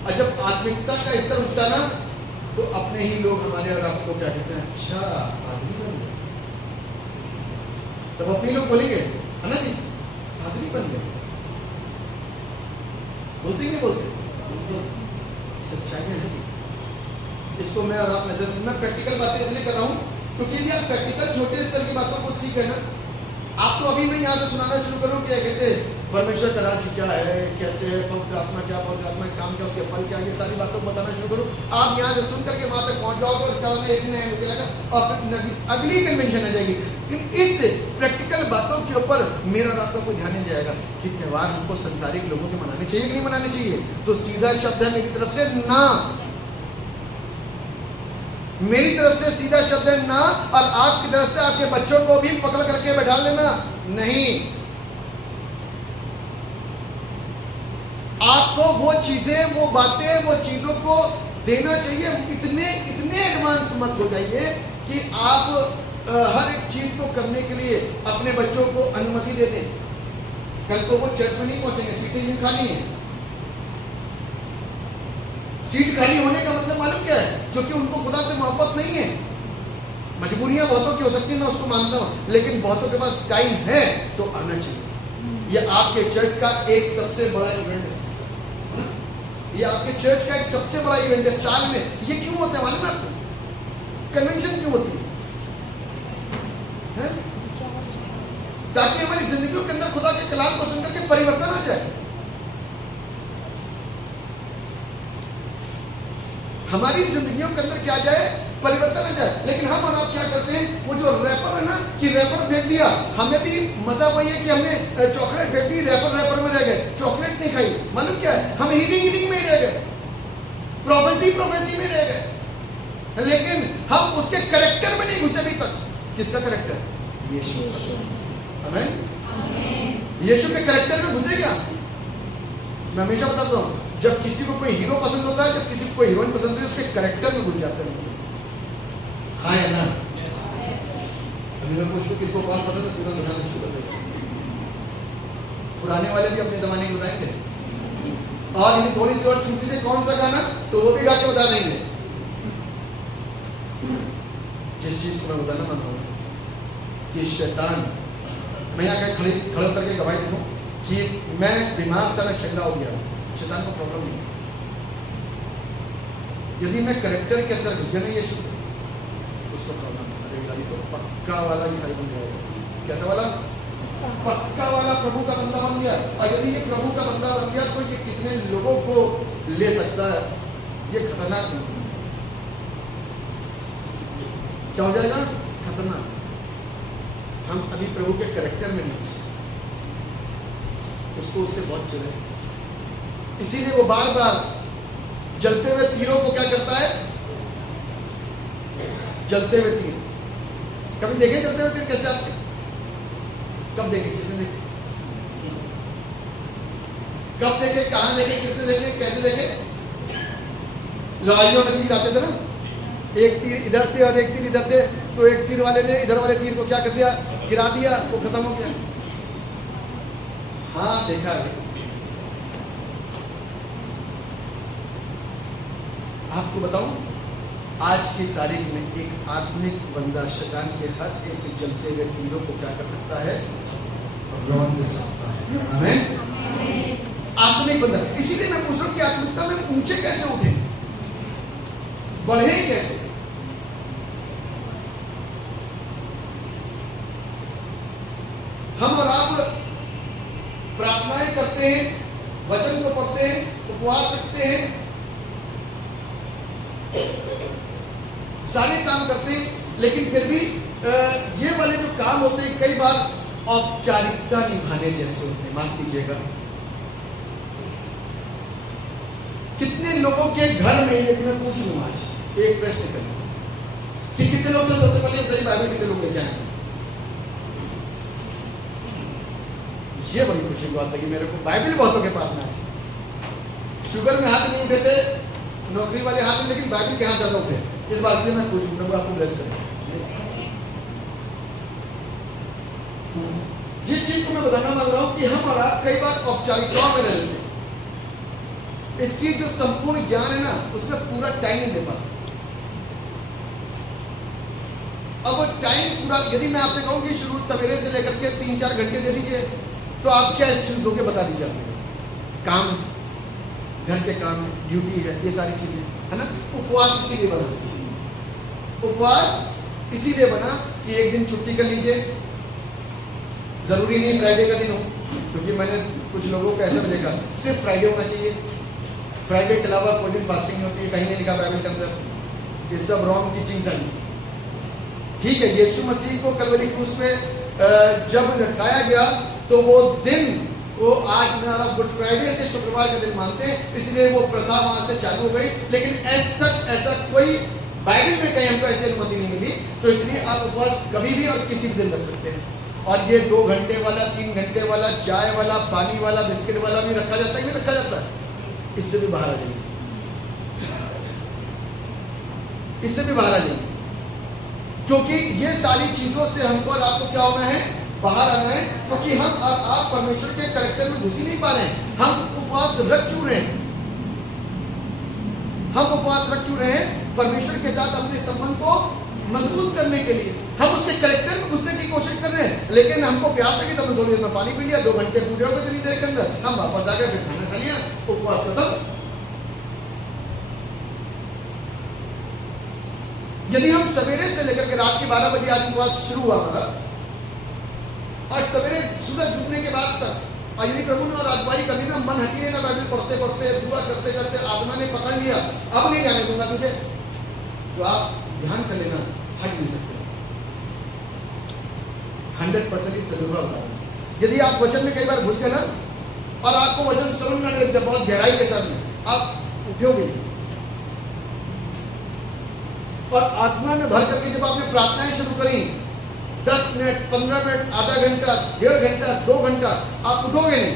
और जब आत्मिकता का स्तर उठता है ना तो अपने ही लोग हमारे और आपको क्या कहते हैं, अच्छा पादरी बन गए। तब अपने लोग बोलेंगे है ना जी, पादरी बन गए। बोलते नहीं बोलते, सच्चाई है जी। इसको मैं और आप नजर, मैं प्रैक्टिकल बातें इसलिए कर रहा हूं क्योंकि यदि आप प्रैक्टिकल छोटे स्तर की बातों को सीखे ना, आप तो अभी मैं यहाँ से सुनाना शुरू करूँ क्या कहते परमेश्वर का राज्य क्या है, कैसे है, पवित्र आत्मा क्या, पवित्र आत्मा का काम क्या, उसके फल क्या, ये सारी बातों को बताना शुरू करूँ, आप यहाँ से सुन करके वहां तक पहुंच जाओगे और क्या होता है, एक नया हो जाएगा और फिर अगली कन्वेंशन आ जाएगी। इस प्रैक्टिकल बातों के ऊपर मेरा और आपका कोई ध्यान नहीं जाएगा कि त्यौहार हमको संसारिक लोगों के मनाने चाहिए कि नहीं मनाने चाहिए। तो सीधा शब्द है मेरी तरफ से ना, मेरी तरफ से सीधा शब्द है ना, और आपकी तरफ से आपके बच्चों को भी पकड़ करके बैठा लेना नहीं। आपको वो चीजें, वो बातें, वो चीजों को देना चाहिए। इतने एडवांस मत हो जाइए कि आप हर एक चीज को करने के लिए अपने बच्चों को अनुमति दे दें। कल को वो चर्च में नहीं पहुंचेंगे, सीटें नहीं खाली हैं। सीट खाली होने का मतलब मालूम क्या है, क्योंकि उनको खुदा से मोहब्बत नहीं है। मजबूरियां बहुतों की हो सकती है, मैं उसको मानता हूं, लेकिन बहुतों के पास टाइम है तो आना चाहिए। यह आपके चर्च का एक सबसे बड़ा इवेंट है ना, ये आपके चर्च का एक सबसे बड़ा इवेंट है साल में। ये क्यों होता है मालूम है आपको? कन्वेंशन क्यों होती है? ताकि हमारी जिंदगियों के अंदर खुदा के कलाम को सुनकर के परिवर्तन आ जाए। हमारी जिंदगियों के अंदर क्या जाए, परिवर्तन आ जाए। लेकिन हम और आप क्या करते हैं, वो जो रैपर है ना कि रैपर फेंक दिया, हमें भी मजा वही है कि हमने चॉकलेट फेंक दी, रैपर में रह गए, चॉकलेट नहीं खाई। मालूम क्या है, हम हीलिंग में ही रह गए, प्रोफेसी में रह गए, लेकिन हम उसके करेक्टर में नहीं घुसे अभी तक। किसका करेक्टर? यीशु। आमीन। यीशु के करेक्टर में घुसे क्या? मैं हमेशा बताता हूँ, जब किसी को कोई हीरो पसंद होता है, जब किसी को कोई हीरोइन पसंद है, उसके करेक्टर में घुस जाते हैं। हाँ या ना? अभी मैं पूछूं किसको कौन पसंद है, तुरंत बताना शुरू कर देगा। पुराने वाले भी अपने जमाने में बताएंगे, और यदि थोड़ी सी और छूटी थी कौन सा गाना, तो वो भी गा के बता देंगे। जिस चीज को मैं बताना मानता हूँ कि शैतान, मैं यहाँ खड़े करके गवाही दूं कि मैं बीमार था, मैं चंगा हो गया, शैतान को प्रॉब्लम नहीं। यदि मैं करेक्टर के अंदर घुस गया नहीं यीशु के, तो उसको प्रॉब्लम। अरे यार, ये तो पक्का वाला ईसाई बन गया। कैसा वाला? पक्का वाला प्रभु का बंदा बन गया। और यदि ये प्रभु का बंदा बन गया तो ये कितने लोगों को ले सकता है? ये खतरनाक नहीं। क्या हो जाएगा? खतरनाक। हम अभी प्रभु के करेक्टर में नहीं घुसे, उसको उससे बहुत चिढ़ है। इसीलिए वो बार बार जलते हुए तीरों को क्या करता है? जलते हुए तीर। कभी देखे जलते हुए तीर कैसे आते? कब देखे? किसने देखे? कब देखे? कहां देखे? किसने देखे? कैसे देखे? लड़ाइयों में तीर आते थे ना, एक तीर इधर से और एक तीर इधर से, तो एक तीर वाले ने इधर वाले तीर को क्या कर दिया? गिरा दिया, वो खत्म हो गया। हाँ, देखा है। आपको बताऊं, आज की तारीख में एक आत्मिक बंदा शैतान के हर एक जलते हुए तीरों को क्या कर सकता है? रौंद सकता है। आमीन। आत्मिक बंदा। इसीलिए मैं पूछ रहा हूं कि आत्मिकता में ऊंचे कैसे उठे, बढ़े कैसे? हम और आप प्रार्थनाएं करते हैं, वचन को पढ़ते हैं, उपवास रखते हैं, सारे काम करते हैं, लेकिन फिर भी ये वाले जो काम होते हैं कई बार औपचारिकता निभाने जैसे होते हैं। माफ कीजिएगा, कितने लोगों के घर में, यदि मैं पूछ लूं आज एक प्रश्न करूं कि कितने लोग, तो सबसे पहले बताइए बाइबल कितने लोग लेके आए? ये बड़ी खुशी की बात है कि मेरे को बाइबल बहुतों के पास में है। शुगर में हाथ नहीं उठे थे, नौकरी वाले हाथ में, लेकिन बाइबल के हाथ ज्यादा उठे। इस बात के लिए मैं खुश हूं, प्रभु आपको ब्लेस करे। जिस चीज को मैं बताना मान रहा हूं कि हम और आप कई बार औपचारिकताओं में रह लेते हैं, इसकी जो संपूर्ण ज्ञान है ना, उसमें पूरा टाइम नहीं दे पाते। अब टाइम पूरा, यदि मैं आपसे कहूं कि शुरू सवेरे से लेकर के 3-4 घंटे दे दीजिए, तो आप क्या एक्सक्यूज दोगे? बता दीजिए आपने। काम है, घर के काम है, ड्यूटी है, ये सारी चीजें है ना। उपवास इसीलिए बना, उपवास इसीलिए बना कि एक दिन छुट्टी कर लीजिए। जरूरी नहीं फ्राइडे का दिन हो, क्योंकि मैंने कुछ लोगों को ऐसा भी देखा सिर्फ फ्राइडे होना चाहिए, फ्राइडे के अलावा कोई दिन फास्टिंग होती है, कहीं नहीं लिखा बाइबल के अंदर। ये सब रॉन्ग टीचिंग्स आई। ठीक है, यीशु मसीह को कलवरी क्रूस पे जब लटकाया गया तो वो दिन, वो आज हमारा गुड फ्राइडे से शुक्रवार का दिन मानते हैं, इसलिए वो प्रथा वहां से चालू हो गई। लेकिन ऐसा कोई बाइबल में कहीं हमको ऐसी अनुमति नहीं मिली, तो इसलिए आप उपवास कभी भी और किसी भी दिन रख सकते हैं। और ये 2 घंटे वाला, 3 घंटे वाला, चाय वाला, पानी वाला, बिस्किट वाला भी रखा जाता है, ये रखा जाता है। इससे भी बाहर आ जाइए, इससे भी बाहर आ जाइए, क्योंकि ये सारी चीजों से हमको और आपको क्या होना है? बाहर आना है। क्योंकि हम और आप परमेश्वर के कैरेक्टर में घुस ही नहीं पा रहे हैं। हम उपवास रख क्यों रहे हैं? हम उपवास रख क्यों रहे हैं? परमेश्वर के साथ अपने संबंध को मजबूत करने के लिए। हम उसके कैरेक्टर में घुसने की कोशिश कर रहे हैं, लेकिन हमको प्यास लगी तो हमने थोड़ी देर में पानी पी लिया, 2 घंटे पूरे हो गए, इतनी देर के अंदर हम वापस आ गए, फिर खाना खा लिया, उपवास खत्म। यदि हम सवेरे से लेकर के रात के 12 बजे आज उपवास शुरू हुआ हमारा, और सवेरे सूरज डूबने के बाद तक, और यदि प्रभु ने और अगुवाई कर दी ना, मन हटी ना, बाइबल पढ़ते पढ़ते, दुआ करते करते आत्मा ने पकड़ लिया, अब नहीं जाने दूंगा तुझे, तो आप ध्यान कर लेना, हट नहीं सकते। 100% तजुर्बा बता रहा हूं। यदि आप वचन में कई बार घुस गए ना, और आपको वचन समझ में नहीं, बहुत गहराई के साथ में आप उठोगे, और आत्मा में भर करके जब आपने प्रार्थनाएं शुरू करी, 10 मिनट, 15 मिनट, आधा घंटा, 1.5 घंटा, 2 घंटा, आप उठोगे नहीं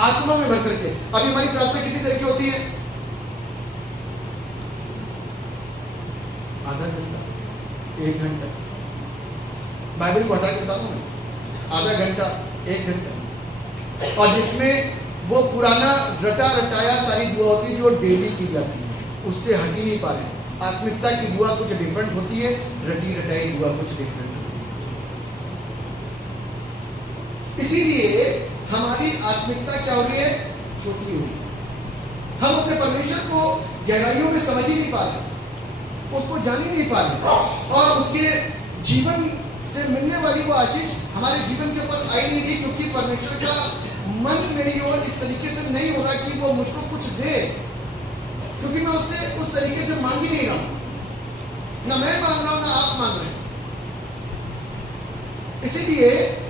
आत्मा में भर करके। अभी हमारी प्रार्थना कितनी देर की होती है? आधा घंटा, 1 घंटा। बाइबल को हटा के बता दूं मैं, आधा घंटा, 1 घंटा, और जिसमें वो पुराना रटा रटाया सारी दुआ होती है जो डेली की जाती है, उससे हट ही नहीं पा रहे। आत्मिकता की दुआ कुछ डिफरेंट होती है, रटी रटाई दुआ कुछ डिफरेंट होती है। इसीलिए हमारी आत्मिकता क्या हो रही है? छोटी हो रही है। हम अपने परमेश्वर को गहराइयों में समझ ही नहीं पा रहे, उसको जान ही नहीं पा रहे, और उसके जीवन से मिलने वाली वो आशीष हमारे जीवन के ऊपर आई नहीं रही, क्योंकि परमेश्वर का मन मेरी ओर इस तरीके से नहीं हो रहा कि वो मुझको कुछ दे, क्योंकि मैं उससे उस तरीके से मांग ही नहीं रहा हूं। ना मैं मांग रहा हूं, ना आप मांग रहे हैं। इसीलिए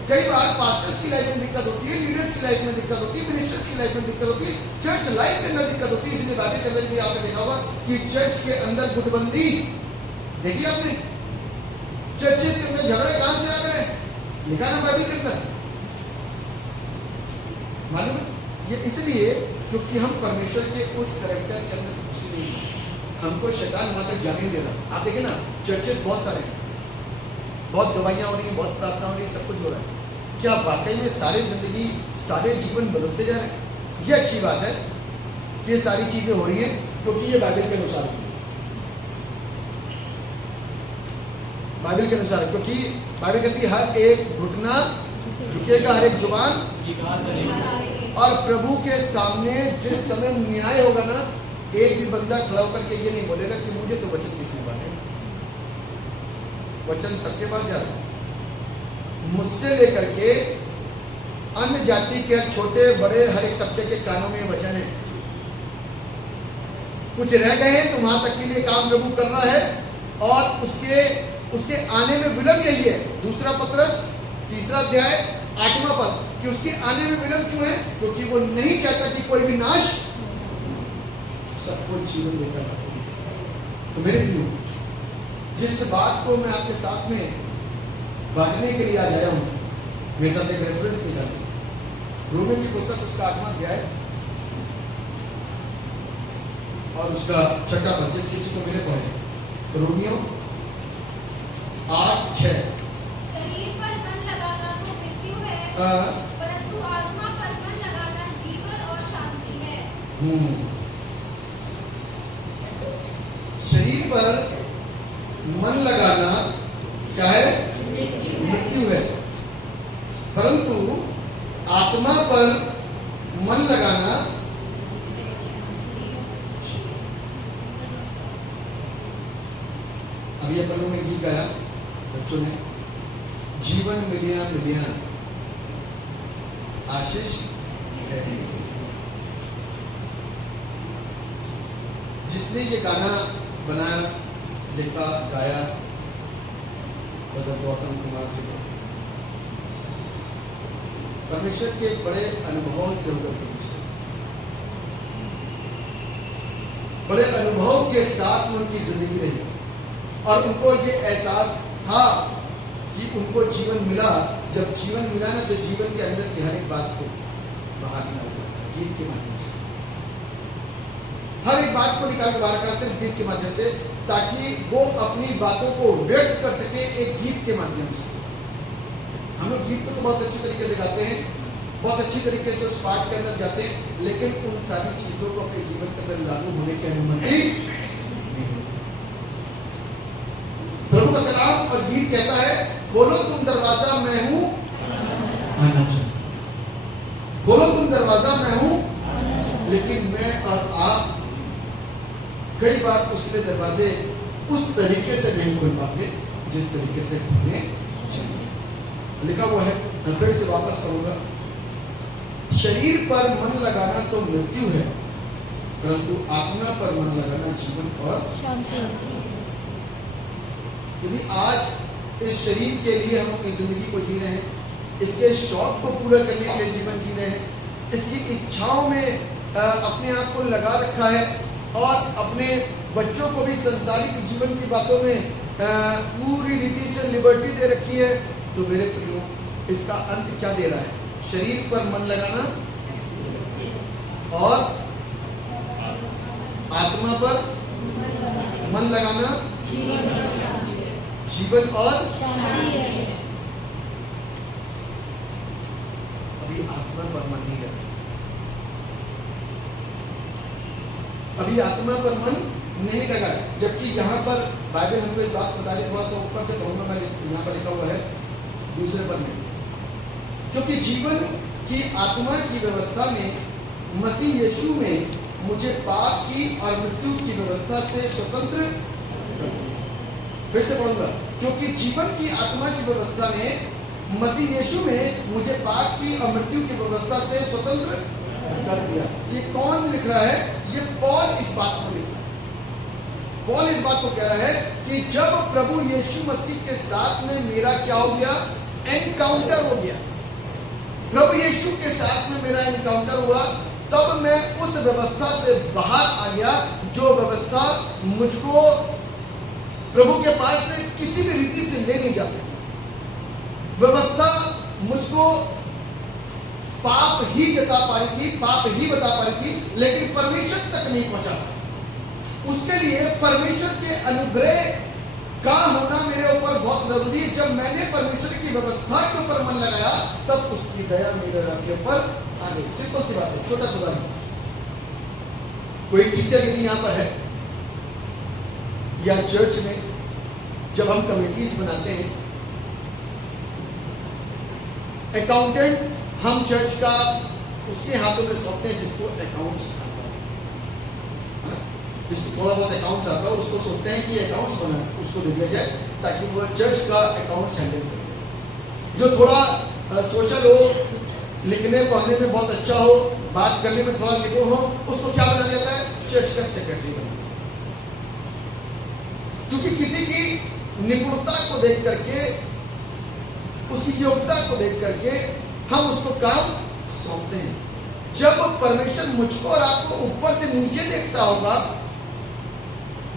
कई बार पास्टर्स की लाइफ में दिक्कत होती है, लीडर्स की लाइफ में दिक्कत होती है, मिनिस्टर्स की लाइफ में दिक्कत होती है, चर्च लाइफ के अंदर दिक्कत होती है। इसलिए बाइबल के अंदर भी आपने देखा होगा कि चर्च के अंदर गुटबंदी देखी आपने, चर्चेस के अंदर झगड़े कहां से आ गए? लिखा ना बाइबल के अंदर, मालूम है? ये इसलिए क्योंकि हम परमेश्वर के उस कैरेक्टर के अंदर कुछ नहीं, हमको शैतान वहां तक जाने नहीं दे रहा। आप देखिए ना, चर्चेस बहुत सारे हैं, बहुत गवाहियां हो रही हैं, बहुत प्रार्थना हो रही है, सब कुछ हो रहा है। क्या वाकई में सारे जिंदगी, सारे जीवन बदलते जा रहे हैं? ये अच्छी बात है कि ये सारी चीजें हो रही हैं, क्योंकि ये बाइबल के अनुसार है। बाइबल के अनुसार, क्योंकि बाइबल कहती है हर एक घुटना झुकेगा, हर एक जुबान, और प्रभु के सामने जिस समय न्याय होगा ना, एक भी बंदा खड़ा होकर के ये नहीं बोलेगा कि मुझे तो वचन किसने बांटे। वचन सबके पास जाता है, मुझसे लेकर के अन्य जाति के छोटे बड़े हर एक तबके के कानों में वचन है। कुछ रह गए हैं तो वहां तक के लिए काम प्रभु कर रहा है, और उसके आने में विलंब यही है। 2 पत्रस 3 अध्याय 8वां पद, कि उसके आने में विलंब क्यों है? क्योंकि वो नहीं चाहता कि कोई भी नाश, सबको जीवन देता है। तो मेरे प्रियो, जिस बात को मैं आपके साथ में बांटने के लिए आज आया हूं, मेरे साथ एक रेफरेंस निकालिए। रोमियो की पुस्तक उसका 8वां अध्याय और उसका 6वां पद, जिस किसी को मिले पढ़े। रोमियो 8:6। शरीर पर मन लगाना तो मृत्यु है, परंतु आत्मा पर मन लगाना जीवन और शांति है। शरीर पर मन लगाना क्या है? मृत्यु है, परंतु आत्मा पर मन लगाना अभी अपन लोगों ने गीत गाया बच्चों ने, जीवन मिलिया मिलिया आशीष है। जिसने ये गाना बनाया, लिखा, गाया, गौतम कुमार जी ने परमेश्वर के एक बड़े अनुभव से होकर के बड़े अनुभव के साथ में उनकी जिंदगी रही और उनको ये एहसास था कि उनको जीवन मिला। जब जीवन मिला ना, तो जीवन के अंदर की हर एक बात को बाहर निकाला गीत के माध्यम से, हर एक बात को निकाल के बाहर निकाला सिर्फ गीत के माध्यम से, ताकि वो अपनी बातों को व्यक्त कर सके एक गीत के माध्यम से। हम लोग गीत को तो बहुत अच्छी तरीके से गाते हैं, बहुत अच्छी तरीके से उस पाठ के अंदर जाते हैं, लेकिन उन सारी चीजों को अपने जीवन के अंदर लागू होने की अनुमति नहीं देते। प्रभु का कलाम और गीत कहता है, खोलो तुम दरवाजा मैं हूं आना चाहूं। खोलो तुम दरवाजा मैं हूं, लेकिन मैं और आप कई बार उसके दरवाजे उस तरीके से नहीं खोल पाते जिस तरीके से खोलने चाहिए। लिखा हुआ है, मैं फिर से वापस करूंगा, शरीर पर मन लगाना तो मृत्यु है, परंतु आत्मा पर मन लगाना जीवन और शांति। यदि आज इस शरीर के लिए हम अपनी जिंदगी को जी रहे हैं, इसके शौक को पूरा करने के लिए जीवन जी रहे हैं, इसकी इच्छाओं में अपने आप को लगा रखा है और अपने बच्चों को भी संसारिक जीवन की बातों में पूरी रीति से लिबर्टी दे रखी है, तो मेरे प्रियो इसका अंत क्या दे रहा है? शरीर पर मन लगाना और आत्मा पर मन लगाना जीवन और शांति है। अभी आत्मा पर मन नहीं लगा, अभी आत्मा पर मन नहीं लगा, जबकि यहाँ पर बाइबल हमको इस बात बता रही, थोड़ा सा ऊपर से पढ़ूंगा मैं, यहाँ पर लिखा हुआ है दूसरे पद में, क्योंकि जीवन की आत्मा की व्यवस्था में मसीह यीशु में मुझे पाप की और मृत्यु की व्यवस्था से स्वतंत्र कर दिया। फिर से पढ़ूंगा, क्योंकि जीवन की आत्मा की व्यवस्था ने मसीह यीशु में मुझे पाप की और मृत्यु की व्यवस्था से स्वतंत्र कर दिया। ये कौन लिख रहा है? ये पौल इस बात को लिख रहा है। पौल इस बात को कह रहा है कि जब प्रभु यीशु मसीह के साथ में मेरा क्या हो गया? एनकाउंटर हो गया। प्रभु यीशु के साथ में मेरा एनकाउंटर हुआ, तब मैं उस व्यवस्था से बाहर आ गया, जो व्यवस्था मुझको प्रभु के पास से किसी भी रीति से ले नहीं जा सकती। व्यवस्था मुझको पाप ही बता पा रही थी, पाप ही बता पा रही थी, लेकिन परमेश्वर तक नहीं पहुंचा पाई। उसके लिए परमेश्वर के अनुग्रह का होना मेरे ऊपर बहुत जरूरी है। जब मैंने परमेश्वर की व्यवस्था के ऊपर मन लगाया, तब उसकी दया मेरे के ऊपर आ गई। सिंपल सी बात है, छोटा सुधार। कोई टीचर यदि यहाँ पर है या चर्च में जब हम कमेटीज बनाते हैं, अकाउंटेंट हम चर्च का उसके हाथों में सौंपते हैं जिसको अकाउंट्स आता है ना, जिसको थोड़ा बहुत अकाउंट्स आता है, उसको सोचते हैं कि अकाउंट्स बना है, उसको दे दिया जाए ताकि वो चर्च का अकाउंट हैंडल करे। जो थोड़ा सोशल हो, लिखने पढ़ने में बहुत अच्छा हो, बात करने में थोड़ा निपुण हो, उसको क्या बना जाता है? चर्च का सेक्रेटरी बना दिया। क्योंकि किसी की निपुणता को देख करके, उसकी योग्यता को देख करके हम उसको काम सौंपते हैं। जब परमेश्वर मुझको और आपको ऊपर से नीचे देखता होगा,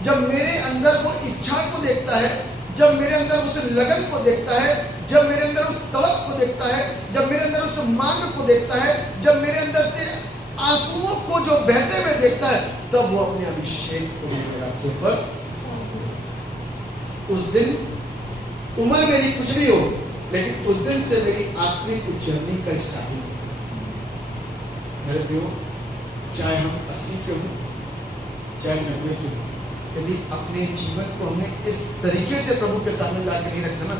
जब मेरे अंदर वो इच्छा को देखता है, जब मेरे अंदर उस लगन को देखता है, जब मेरे अंदर उस तड़प को देखता है, जब मेरे अंदर उस मांग को देखता है, जब मेरे अंदर से आंसुओं को जो बहते हुए देखता है, तब वो अपने अभिषेक को मेरे आपके ऊपर। उस दिन उम्र मेरी कुछ भी हो, लेकिन उस दिन से मेरी आत्मिक जर्नी का स्टार्टिंग होता है। मेरे प्रियो, चाहे हम 80 के हो, चाहे 90 के हो, यदि अपने जीवन को हमने इस तरीके से प्रभु के सामने ला के नहीं रखा ना,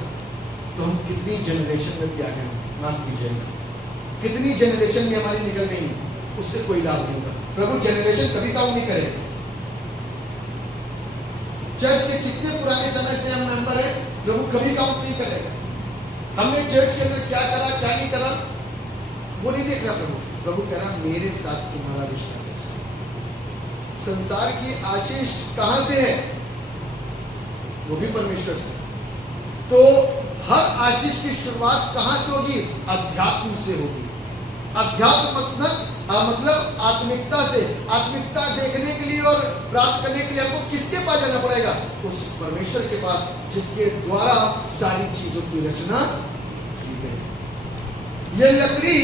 तो हम कितनी जनरेशन में भी आ गए, माफ कीजिएगा, कितनी जनरेशन भी हमारी निकल गई, उससे कोई लाभ नहीं होगा। प्रभु जनरेशन कभी काउंट नहीं करेगा। चर्च के कितने पुराने समय से हम मेंबर है, प्रभु कभी काउंट नहीं करेगा। हमने चर्च के अंदर क्या करा, क्या नहीं करा, वो नहीं देख रहा प्रभु। प्रभु कह रहा मेरे साथ तुम्हारा रिश्ता कैसा है। संसार की आशीष कहां से है? वो भी परमेश्वर से। तो हर आशीष की शुरुआत कहां से होगी? अध्यात्म से होगी। अध्यात्म मतलब आत्मिकता से। आत्मिकता देखने के लिए और प्राप्त करने के लिए आपको किसके पास जाना पड़ेगा? उस परमेश्वर के पास, जिसके द्वारा सारी चीजों की रचना की गई। ये लकड़ी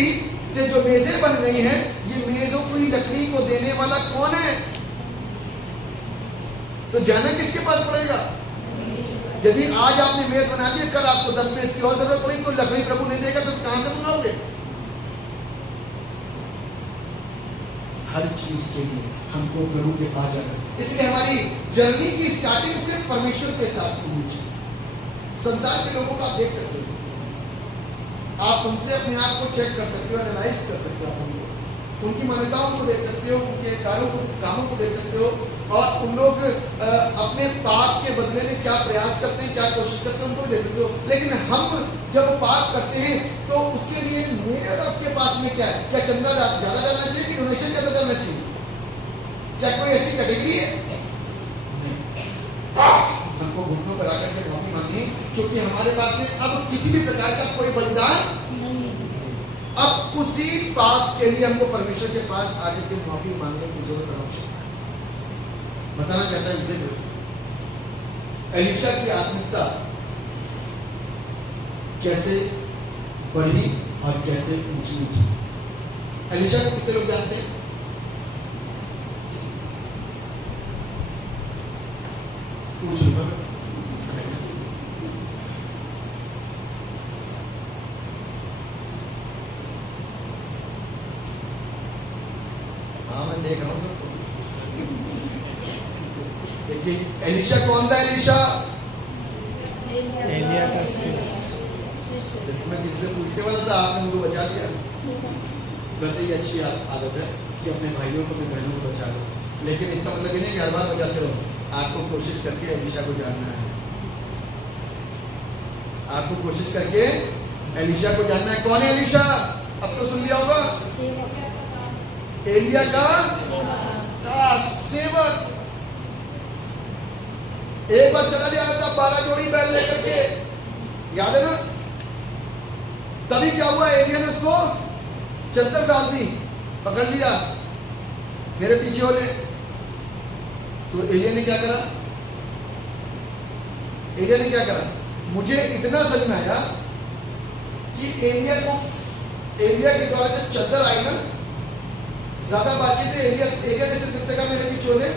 से जो मेजें बन गई हैं, ये मेजों को ही लकड़ी को देने वाला कौन है? तो जाना किसके पास पड़ेगा? यदि आज आपने मेज बना दी, कल आपको 10 मेज की और जरूरत पड़ेगी, तो लकड़ी प्रभु नहीं देगा, तो कहां से बनाओगे? हर चीज के लिए हमको प्रभु के पास जाना है। इसलिए हमारी जर्नी की स्टार्टिंग सिर्फ परमेश्वर के साथ होनी चाहिए। संसार के लोगों को आप देख सकते हो, आप उनसे अपने आप को चेक कर सकते हो, एनालाइज कर सकते हो, आप उनकी मान्यताओं को देख सकते हो, उनके कामों को देख सकते हो, और उन लोग अपने पाप के बदले में क्या प्रयास करते हैं, क्या कोशिश करते हैं, उनको देख सकते हो। लेकिन हम जब पाप करते हैं, तो उसके लिए मेरे और आपके पास में क्या है? क्या चंदा ज्यादा डालना चाहिए कि डोनेशन ज्यादा डालना चाहिए? क्या कोई ऐसी कैटेगरी है? नहीं। हमको घुटनों पर आकर के माफी मांगी, क्योंकि हमारे पास में अब किसी भी प्रकार का कोई बलिदान, अब उसी पाप के लिए हमको परमेश्वर के पास आकर के माफी मांगने की जरूरत आवश्यक है। बताना चाहता है जिक्र एलीशा की आत्मिकता कैसे बढ़ी और कैसे ऊंची उठी। एलीशा को कितने लोग जानते हैं? पूछ लो। हाँ, मैं देख रहा हूँ सबको। देखिए एलीशा कौन था? एलीशा एलिया का मैं किससे पूछने वाला था, आपने उनको बचा दिया। वैसे ही अच्छी आदत है कि अपने भाइयों को, अपनी बहनों को बचा लो, लेकिन इसका मतलब ये नहीं कि हर बार बचाते रहो। आपको कोशिश करके एलीशा को जानना है। आपको कोशिश करके एलीशा को जानना है। कौन है एलीशा? अब तो सुन लिया होगा, एलिया का सेवक। एक बार चला गया था 12 जोड़ी बैल लेकर के, याद है ना? तभी क्या हुआ? एलिया ने उसको चद्दर डाल दी, पकड़ लिया, मेरे पीछे हो ले। तो एलिया ने क्या करा? एलिया ने क्या करा? मुझे इतना समझ में आया कि एलिया के द्वारा जब चद्दर आई ना, ज्यादा बातचीत है, एलिया ने सिर्फ इतना कहा मेरे पीछे हो ले।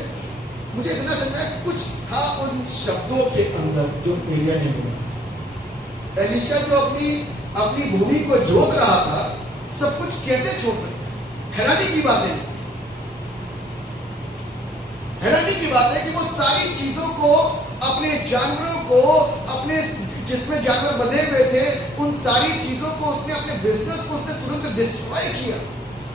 मुझे इतना समझ में आया कुछ था उन शब्दों के अंदर जो एलिया ने बोला। एलीशा जो अपनी भूमि को जोत रहा था, सब कुछ कैसे छोड़ सकता है? हैरानी की बात है, हैरानी की बात है कि वो सारी चीजों को, अपने जानवरों को, अपने जिसमें जानवर बंधे हुए थे, उन सारी चीजों को उसने, अपने बिजनेस को उसने तुरंत डिस्ट्रॉय किया।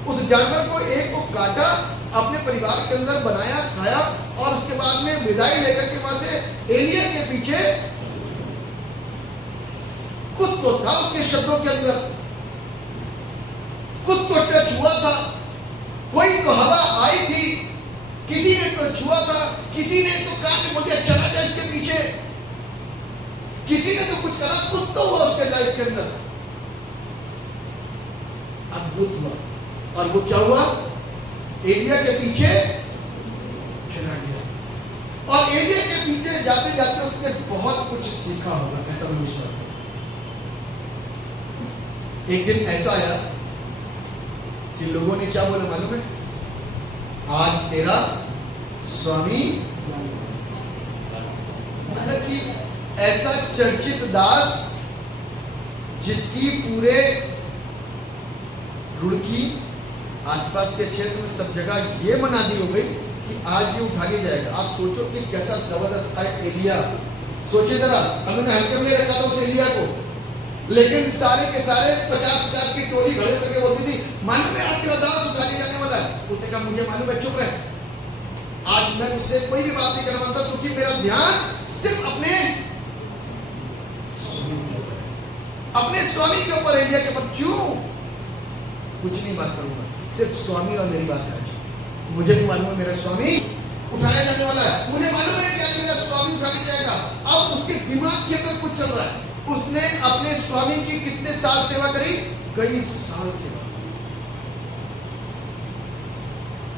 उस जानवर को एक को काटा, अपने परिवार के अंदर बनाया, खाया, और उसके बाद में विदाई लेकर के वहां से एलिया के पीछे। कुछ तो था उसके शब्दों के अंदर, कुछ तो टच हुआ था, कोई तो हवा आई थी, किसी ने तो छुआ था, किसी ने तो कहा कि मुझे चला जा इसके पीछे, किसी ने तो कुछ करा, कुछ तो हुआ उसके लाइफ के अंदर। अद्भुत हुआ, और वो क्या हुआ? एलिया के पीछे चला गया, और एलिया के पीछे जाते जाते उसने बहुत कुछ सीखा होगा, ऐसा मैं विश्वास करता हूं। एक दिन ऐसा आया कि लोगों ने क्या बोला मालूम है? आज तेरा स्वामी, मतलब कि ऐसा चर्चित दास जिसकी पूरे रुड़की आसपास के क्षेत्र में सब जगह ये मना दी हो गई कि आज ये उठा के जाएगा। आप सोचो कि कैसा जबरदस्त था एलिया। सोचे जरा, उन्होंने हल्के में रखा था उस एलिया को, लेकिन सारे के सारे 50-50 की टोली खड़े करके बोलती थी, मालूम है आज तेरा दास उठा के जाने वाला है। उसने कहा मुझे मालूम है, चुप रहे, आज मैं तुझसे कोई भी बात नहीं करना मानता, क्योंकि मेरा ध्यान सिर्फ अपने स्वामी के ऊपर, एलिया के ऊपर। क्यों? कुछ नहीं बात करूंगा, सिर्फ स्वामी और मेरी बात है। मुझे भी मालूम है मेरा स्वामी उठाया जाने वाला है, मुझे मालूम है कि आज मेरा स्वामी उठा के जाएगा। अब उसके दिमाग के अंदर कुछ चल रहा है। उसने अपने स्वामी की कितने साल सेवा करी? कई साल सेवा।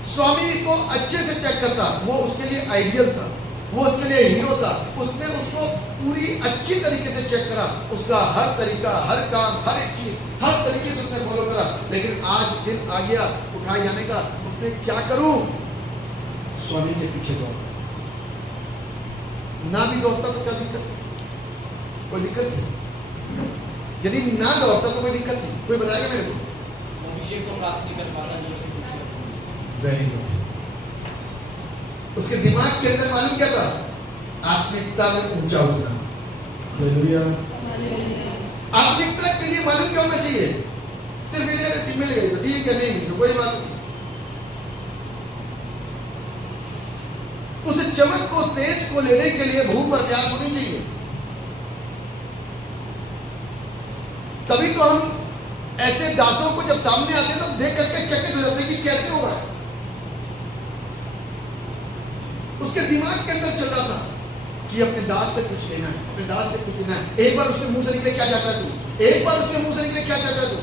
स्वामी को अच्छे से चेक करता, वो उसके लिए आइडियल था, वो उसके लिए हीरो था। उसने उसको पूरी अच्छी तरीके से चेक करा, उसका हर तरीका, हर काम, हर एक चीज, हर तरीके से उसने फॉलो करा। लेकिन आज दिन आ गया उठाए जाने का, उसने क्या करूं? स्वामी के पीछे दौड़। ना भी दौड़ता तो क्या दिक्कत है? कोई दिक्कत है? यदि ना दौड़ता तो कोई दिक्कत नहीं। कोई बताएगा मेरे को? अभिषेक को प्राप्त नहीं कर पाना जो वेरी गुड। उसके दिमाग के अंदर मालूम क्या था? आत्मिकता में ऊंचा उठना। हालेलुया। आत्मिकता के लिए मालूम क्या होना चाहिए? सिर्फ ये टीम मिल गई तो ठीक है, नहीं तो कोई बात नहीं। उस चमक को, तेज को लेने के लिए भूख और प्यास होनी चाहिए। तभी तो हम ऐसे दासों को जब सामने आते हैं तो देख करके चकित हो जाते हैं कि कैसे हो रहा है। उसके दिमाग के अंदर चल रहा था कि अपने दास से कुछ लेना है, अपने दास से कुछ लेना है। एक बार उसके मुंह से निकले क्या चाहता है तू? एक बार उसके मुंह से निकले क्या चाहता है तू?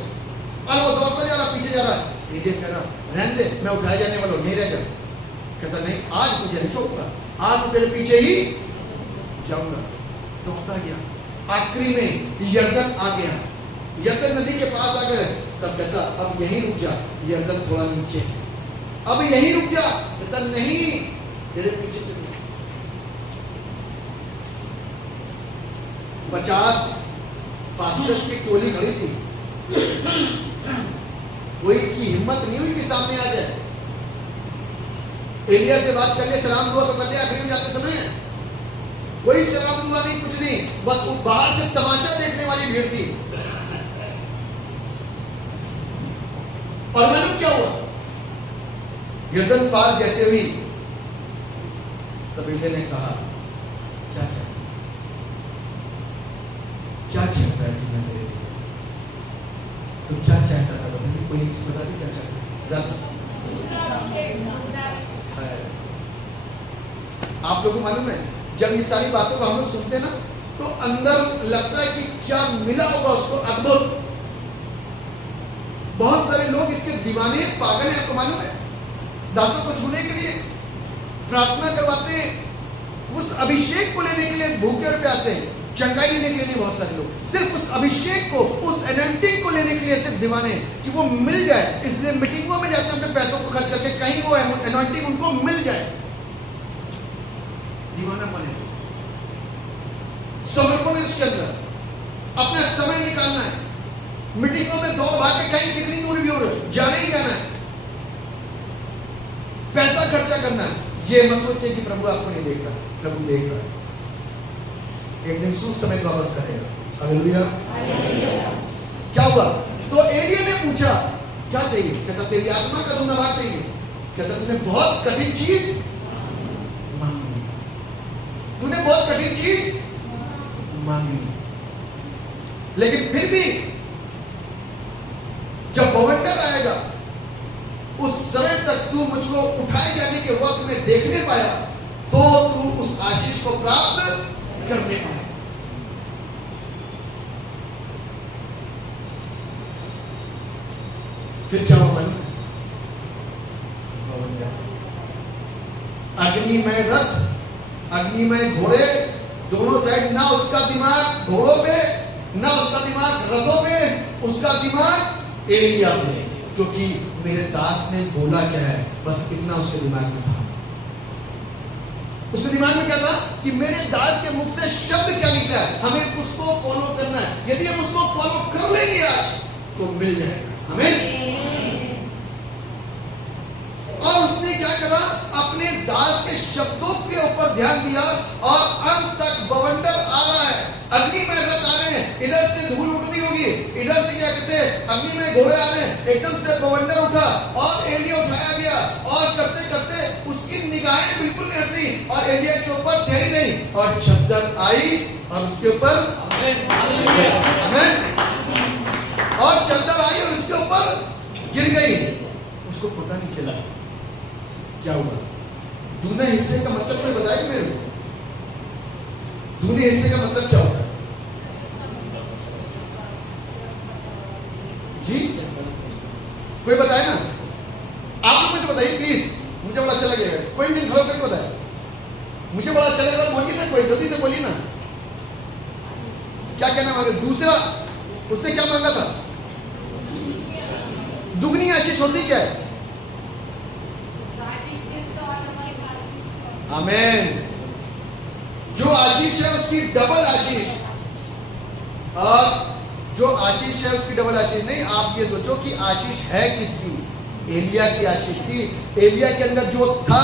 और वो दौड़ता जा रहा, पीछे जा रहा है। एलिया कह रहा, रहने दे, मैं उठाए जाने वाला हूं, नहीं रह जा। कहता नहीं, आज तुझे नहीं छोड़ूंगा, आज तो तेरे पीछे ही जाऊंगा। दौड़ता गया, आखिरी में यरदन आ गया, यरदन नदी के पास आ गए। तब कहता अब यहीं रुक जा, यरदन थोड़ा नीचे है, अब यहीं रुक जा। कहता नहीं, तेरे पीछे चल। 50 पास्टर्स की टोली खड़ी थी, कोई की हिम्मत नहीं हुई कि सामने आ जाए। एलिया से बात कर ले, सलाम दुआ तो कर लिया, आखिर में जाते समय कोई सलाम दुआ नहीं, कुछ नहीं, बस बाहर से तमाशा देखने वाली भीड़ थी। और मालूम क्या हुआ? यरदन पार जैसे हुई तब एलिया ने कहा, क्या चाहता है, क्या चाहता है कि मैं तेरे लिए? तो क्या चाहता था बताइए, कोई एक चीज बता दी, क्या चाहता है? आप लोगों को मालूम है, जब ये सारी बातों को हम लोग सुनते ना तो अंदर लगता है कि क्या मिला होगा उसको, अद्भुत। बहुत सारे लोग इसके दीवाने, पागल हैं, आपको मालूम है। दासों को छूने के लिए प्रार्थना करवाते हैं, उस अभिषेक को लेने के लिए भूखे और प्यासे, चंगाई लेने के लिए नहीं। बहुत सारे लोग सिर्फ उस अभिषेक को, उस एनॉइंटिंग को लेने के लिए सिर्फ दीवाने कि वो मिल जाए, इसलिए मीटिंगों में जाते हैं अपने पैसों को खर्च करके, कहीं वो एनॉइंटिंग उनको मिल जाए। दीवाना बने, समर्पण है उसके अंदर, अपना समय निकालना है। मीटिंगों में दौड़ भाग के कहीं कितनी दूर भी हो रहे, जाना ही जाना है, पैसा खर्चा करना है। ये मत सोचिए कि प्रभु आपको नहीं देख रहा, प्रभु देख रहा है। एक दिन सूद समेत वापस करेगा। हालेलुया। क्या हुआ? तो एलिया ने पूछा क्या चाहिए? कहता तेरी आत्मा का धन्यवाद चाहिए। कहता तूने बहुत कठिन चीज मांगी, तूने बहुत कठिन चीज मांगी, लेकिन फिर भी जब बवंडर आएगा उस समय तक तू मुझको उठाए जाने के वक्त में देखने पाया, तो तू उस आशीष को प्राप्त करने पाया। फिर क्या हुआ? अग्नि में रथ अग्नि में घोड़े दोनों साइड, ना उसका दिमाग घोड़ों पे, ना उसका दिमाग रथों पे, उसका दिमाग एलिया पे, क्योंकि मेरे दास ने बोला क्या है, बस इतना उसके दिमाग में था। उसके दिमाग में क्या था कि मेरे दास के मुख से शब्द क्या निकला है, हमें उसको फॉलो करना है। यदि हम उसको फॉलो कर लेंगे आज तो मिल जाएगा। हमें और उसने क्या करा, अपने दास के शब्दों के ऊपर ध्यान दिया और अंत तक बवंडर आ रहा है, अग्नि में रथ आ रहे हैं, इधर से धूल उठ रही होगी, इधर से क्या कहते हैं अग्नि में घोड़े आ रहे हैं, एकदम से बवंडर उठा और एलिया उठाया गया और करते करते उसकी निगाहें बिल्कुल नहीं हट रही और एलिया के ऊपर ठहरी नहीं और चद्दर आई और उसके ऊपर और चद्दर आई और उसके ऊपर गिर गई। उसको पता नहीं चला क्या हुआ। दूने हिस्से का मतलब कोई बताया मेरे को? दूने हिस्से का मतलब क्या होता है जी? कोई बताए ना, आप लोग मुझे बताइए प्लीज, मुझे बड़ा अच्छा लगेगा। कोई भी खड़ा करके बताए, मुझे बड़ा अच्छा लगेगा। बोलिए ना, कोई जल्दी से बोलिए ना, क्या कहना मांगे? दूसरा उसने क्या मांगा था? दुगनी आशीष होती क्या है? आमेन। जो आशीष है उसकी डबल आशीष, और जो आशीष है उसकी डबल आशीष नहीं। आप ये सोचो कि आशीष है किसकी? एलिया की आशीष थी। एलिया के अंदर जो था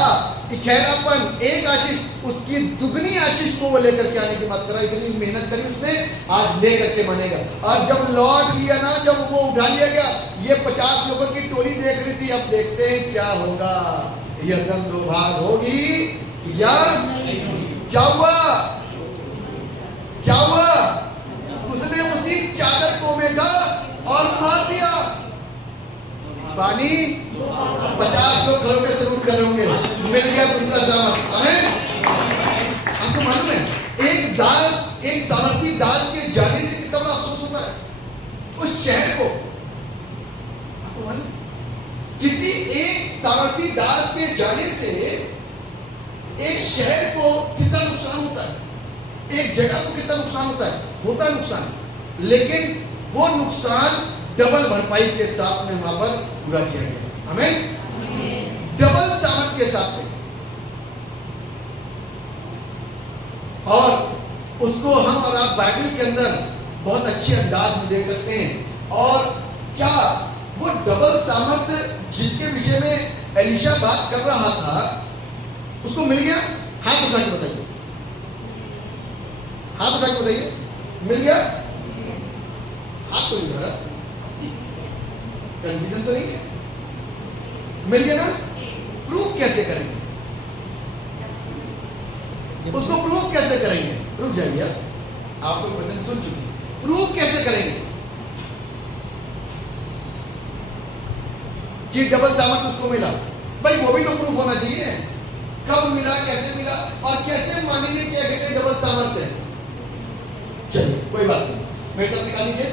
इखैरापन, एक आशीष, उसकी दुगनी आशीष को वो लेकर के आने की बात कर रहा है। इतनी मेहनत करी उसने, आज लेकर के मानेगा। और जब लौट लिया ना, जब वो उठा लिया गया, ये 50 लोगों की टोली देख रही थी। अब देखते हैं क्या होगा, ये दम दो भाग होगी या क्या हुआ? क्या हुआ? उसने उसी चादर को मेघा और मार दिया। पानी 50 लोग खड़े होकर सलूट कर रहे होंगे, मिल गया दूसरा सामर्थ। आमीन। आपको मालूम है एक दास, एक सामर्थी दास के जाने से कितना बड़ा अफसोस होता है उस शहर को। आपको मालूम, किसी एक सामर्थी दास के जाने से एक शहर को कितना नुकसान होता है, एक जगह को कितना नुकसान होता है, होता है नुकसान, लेकिन वो नुकसान डबल भरपाई के साथ में वहां पर पूरा किया गया। हमें डबल सामर्थ के साथ में, और उसको हम और आप बाइबल के अंदर बहुत अच्छे अंदाज में देख सकते हैं। और क्या वो डबल सामर्थ जिसके विषय में एलिशा बात कर रहा था, उसको मिल गया? हाथ उठा के बताइए, हाथ उठा के बताइए, मिल गया? हाथ तो नहीं भरा, कंफ्यूजन तो नहीं है, मिल गया ना? प्रूफ कैसे करेंगे उसको? प्रूफ कैसे करेंगे? रुक जाइए, आप लोग वचन सुन चुके हैं। प्रूफ कैसे करेंगे कि डबल सामर्थ उसको मिला? भाई वो भी तो प्रूफ होना चाहिए। कब मिला, कैसे मिला, और कैसे मानेंगे क्या कहते डबल सामर्थ है? चलिए कोई बात नहीं, मेरे साथ निकाल लीजिए।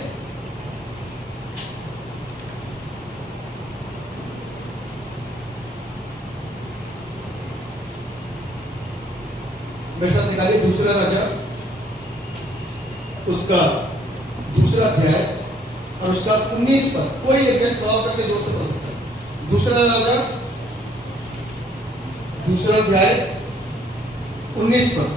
मेरे साथ निकालिए दूसरा राजा, उसका दूसरा अध्याय और उसका 19 पर। कोई एक जन करके जोर से पढ़ सकता है। दूसरा राजा दूसरा अध्याय 19 पर,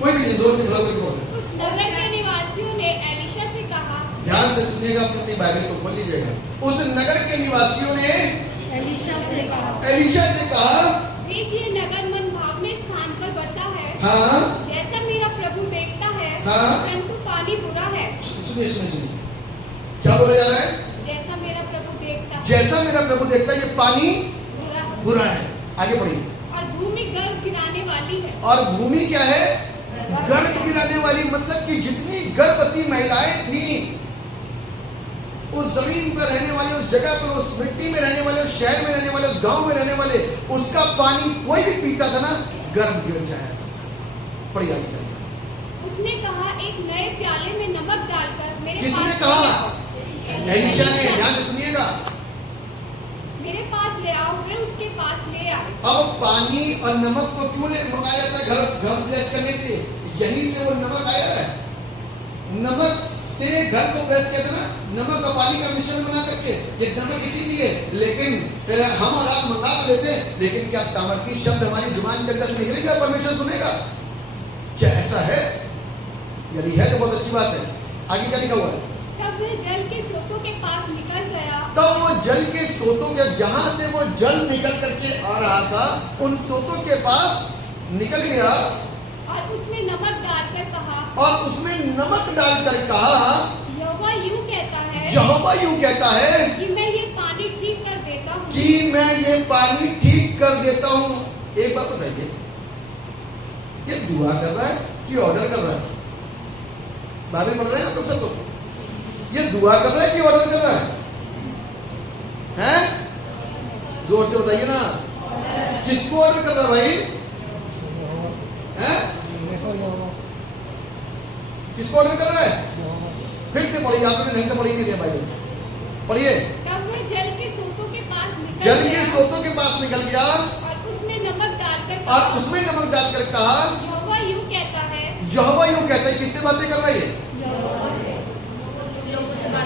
कोई भी जोर से खड़ा करके पढ़ सकता है। उस नगर के निवासियों ने एलिशा से कहा, ध्यान से सुनिएगा, अपनी बाइबल को खोल लीजिएगा। उस नगर के निवासियों ने एलिशा से कहा, देखिए नगर मनभावने स्थान पर बसा है, हाँ, जैसा मेरा प्रभु देखता है, हाँ, परंतु पानी बुरा है। सुनिए सुनिए सुनिए, क्या बोला जा रहा है? जैसा मेरा प्रभु देखता है, जैसा मेरा प्रभु देखता है, ये पानी बुरा है। बुरा है। आगे बढ़िए। और भूमि गर्भ गिराने वाली है। और भूमि क्या है? गर्भ गिराने वाली, मतलब कि जितनी गर्भवती महिलाएं थी उस जमीन पर रहने वाले, उस जगह पर, उस मिट्टी में रहने वाले, उस शहर में रहने वाले, उस गांव में रहने वाले, उसका पानी कोई भी पीता था ना, गर्भ गिर जाया। पढ़िए आगे। उसने कहा, एक नए प्याले में नमक डालकर मेरे किसने पास कहा? एलिशा ने। ध्यान से सुनिएगा, मेरे पास ले आओ, वे उसके पास ले आए। अब पानी और नमक को क्यों ले मंगाया जाता है घर ब्लेस करने के लिए? यहीं से वो नमक आया है। नमक से घर को ब्लेस किया था ना, नमक और पानी का मिश्रण बना करके। ये नमक इसीलिए, लेकिन हम और आप मंगा तो लेते हैं, लेकिन क्या सामर्थी शब्द हमारी जुबान के अंदर से निकलेगा? परमेश्वर सुनेगा क्या? ऐसा है? यदि है तो बहुत अच्छी बात है। आगे क्या लिखा हुआ है? तब वह जल के स्रोतों के पास निकल गया। तब वो जल के स्रोतों के, जहां से वो जल निकल करके आ रहा था, उन स्रोतों के पास निकल गया और उसमें नमक डालकर कहा, और उसमें नमक डालकर कहा, यहोवा यूं कहता है, यहोवा यूं कहता है कि मैं ये पानी ठीक कर देता हूँ। कि मैं ये पानी ठीक कर देता हूं। एक बात बताइए, ये दुआ कर रहा है कि ऑर्डर कर रहा है? बाइबल पढ़ रहे हैं आप लोग सब लोग? ये दुआ कर रहा है कि ऑर्डर कर रहा है? हैं? जोर से बताइए ना, किसको ऑर्डर कर रहा है भाई? हैं? किसको ऑर्डर कर रहा है? फिर से पढ़िए, आपने ढंग से पढ़ी नहीं है बाइबल, पढ़िए। तब वह जल के स्रोतों के पास निकल जल गया के स्रोतों के पास निकल गया और उसमें नमक डालकर और उसमें नमक डालकर कहा, यहोवा यूं कहता है, यहोवा यूं कहता है। किससे बातें कर रहा है?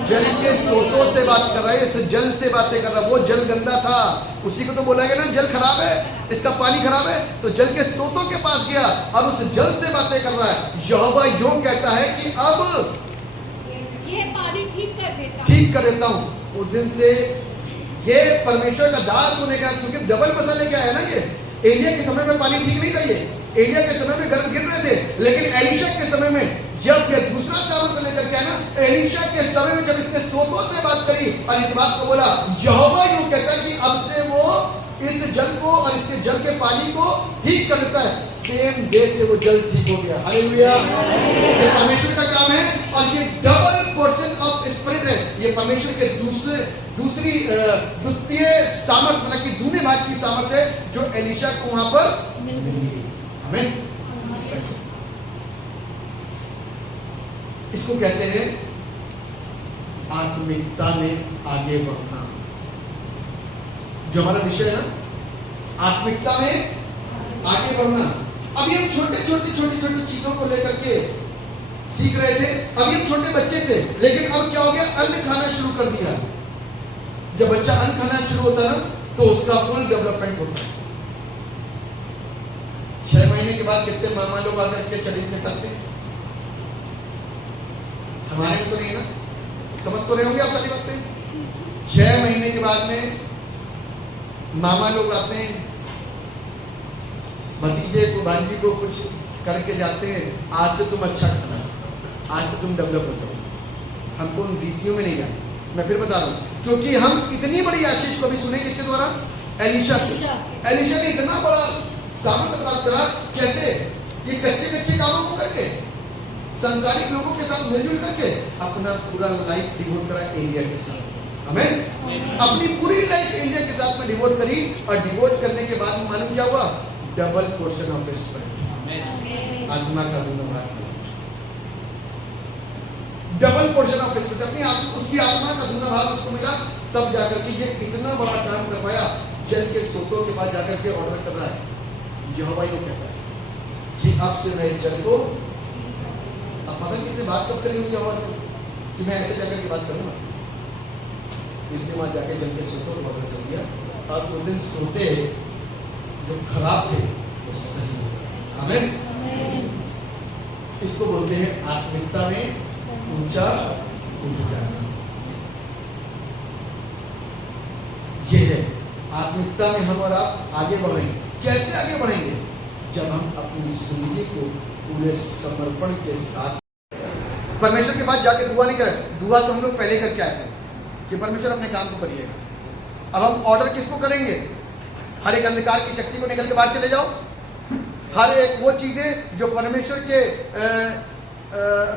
जल के स्रोतों से बात कर रहा है, इस जल से बातें कर रहा है। वो जल गंदा था, उसी को तो बोला गया ना, जल खराब है, इसका पानी खराब है। तो जल के स्रोतों के पास गया और उस जल से बातें कर रहा है। यहोवा यूं कहता है कि अब यह पानी ठीक कर देता हूँ। ठीक कर देता हूं। उस दिन से ये परमेश्वर का दास होने का, क्योंकि डबल मसाले क्या है ना, ये एलिया के समय में पानी ठीक नहीं था। ये एलिया के समय में गर्भ गिर रहे थे, लेकिन एलीशा के समय में जब ये दूसरा सामर्थ लेकर के ना, एलीशा के समय में जब इसने स्रोतों से बात करी और इस बात को बोला, यहोवा यूं कहता है कि अब से वो इस जल को और इसके जल के पानी को ठीक कर देता है। सेम डे से वो जल ठीक हो गया। हालेलुया! ये परमेश्वर का काम है और ये डबल पोर्शन ऑफ स्पिरिट है। ये परमेश्वर के दूसरी द्वितीय सामर्थ, मतलब कि दूने भाग की सामर्थ है जो एलीशा को वहां पर मिली। आमीन। इसको कहते हैं आत्मिकता में आगे बढ़ना। जो हमारा विषय है ना, आत्मिकता में आगे बढ़ना। अभी हम छोटी चीजों को लेकर के सीख रहे थे। अभी हम छोटे बच्चे थे, लेकिन अब क्या हो गया? अन्न खाना शुरू कर दिया। जब बच्चा अन्न खाना शुरू होता है ना, तो उसका फुल डेवलपमेंट होता है। 6 महीने के बाद कितने मामा लोग आकर के चढ़ी चटकते? हमारे में तो नहीं ना, समझ तो रहे होंगे आप सारी बातें। 6 महीने के बाद में मामा लोग आते हैं, भतीजे को भांजी को कुछ करके जाते हैं, आज से तुम अच्छा खाना, आज से तुम डेवलप हो जाओ। हमको उन रीतियों में नहीं जाना। मैं फिर बता रहा हूँ, क्योंकि हम इतनी बड़ी आशीष को भी सुने किसके द्वारा? एलीशा से। एलीशा ने इतना बड़ा सामर्थ प्राप्त करा। कैसे? ये कच्चे कामों को करके, संसारिक लोगों के साथ मिलजुल करके अपना पूरा लाइफ डिवोट करा एलिया के साथ। आमीन। अपनी पूरी लाइफ एलिया के साथ में डिवोट करी और डिवोट करने के बाद मालूम क्या हुआ? डबल पोर्शन ऑफ स्पिरिट, आत्मा का दोनों भाग, डबल पोर्शन ऑफ स्पिरिट, अपनी उसकी आत्मा का दोनों भाग उसको मिला। तब जाकर के ये इतना बड़ा काम कर पाया। जल के स्रोतों के पास जाकर के ऑर्डर कर रहा है। यहोवा यूं कहता है कि अब से मैं इस जल को, अब पता नहीं किसने बात कब करी होगी यहोवा से कि मैं ऐसे जाकर के बात करूंगा। इसके बाद जाके जल के स्रोतों को ऑर्डर कर दिया और उस दिन सोते जो खराब थे वो सही हो गए। आमीन। इसको बोलते हैं आत्मिकता में ऊंचा उठ जाना। ये है आत्मिकता में हम और आप आगे बढ़ेंगे। कैसे आगे बढ़ेंगे? जब हम अपनी जिंदगी को पूरे समर्पण के साथ परमेश्वर के पास जाके दुआ नहीं करें। दुआ तो हम लोग पहले करके आए थे कि परमेश्वर अपने काम को करिएगा। अब हम ऑर्डर किसको करेंगे? हर एक अंधकार की शक्ति को निकल के बाहर चले जाओ। हर एक वो चीजें जो परमेश्वर के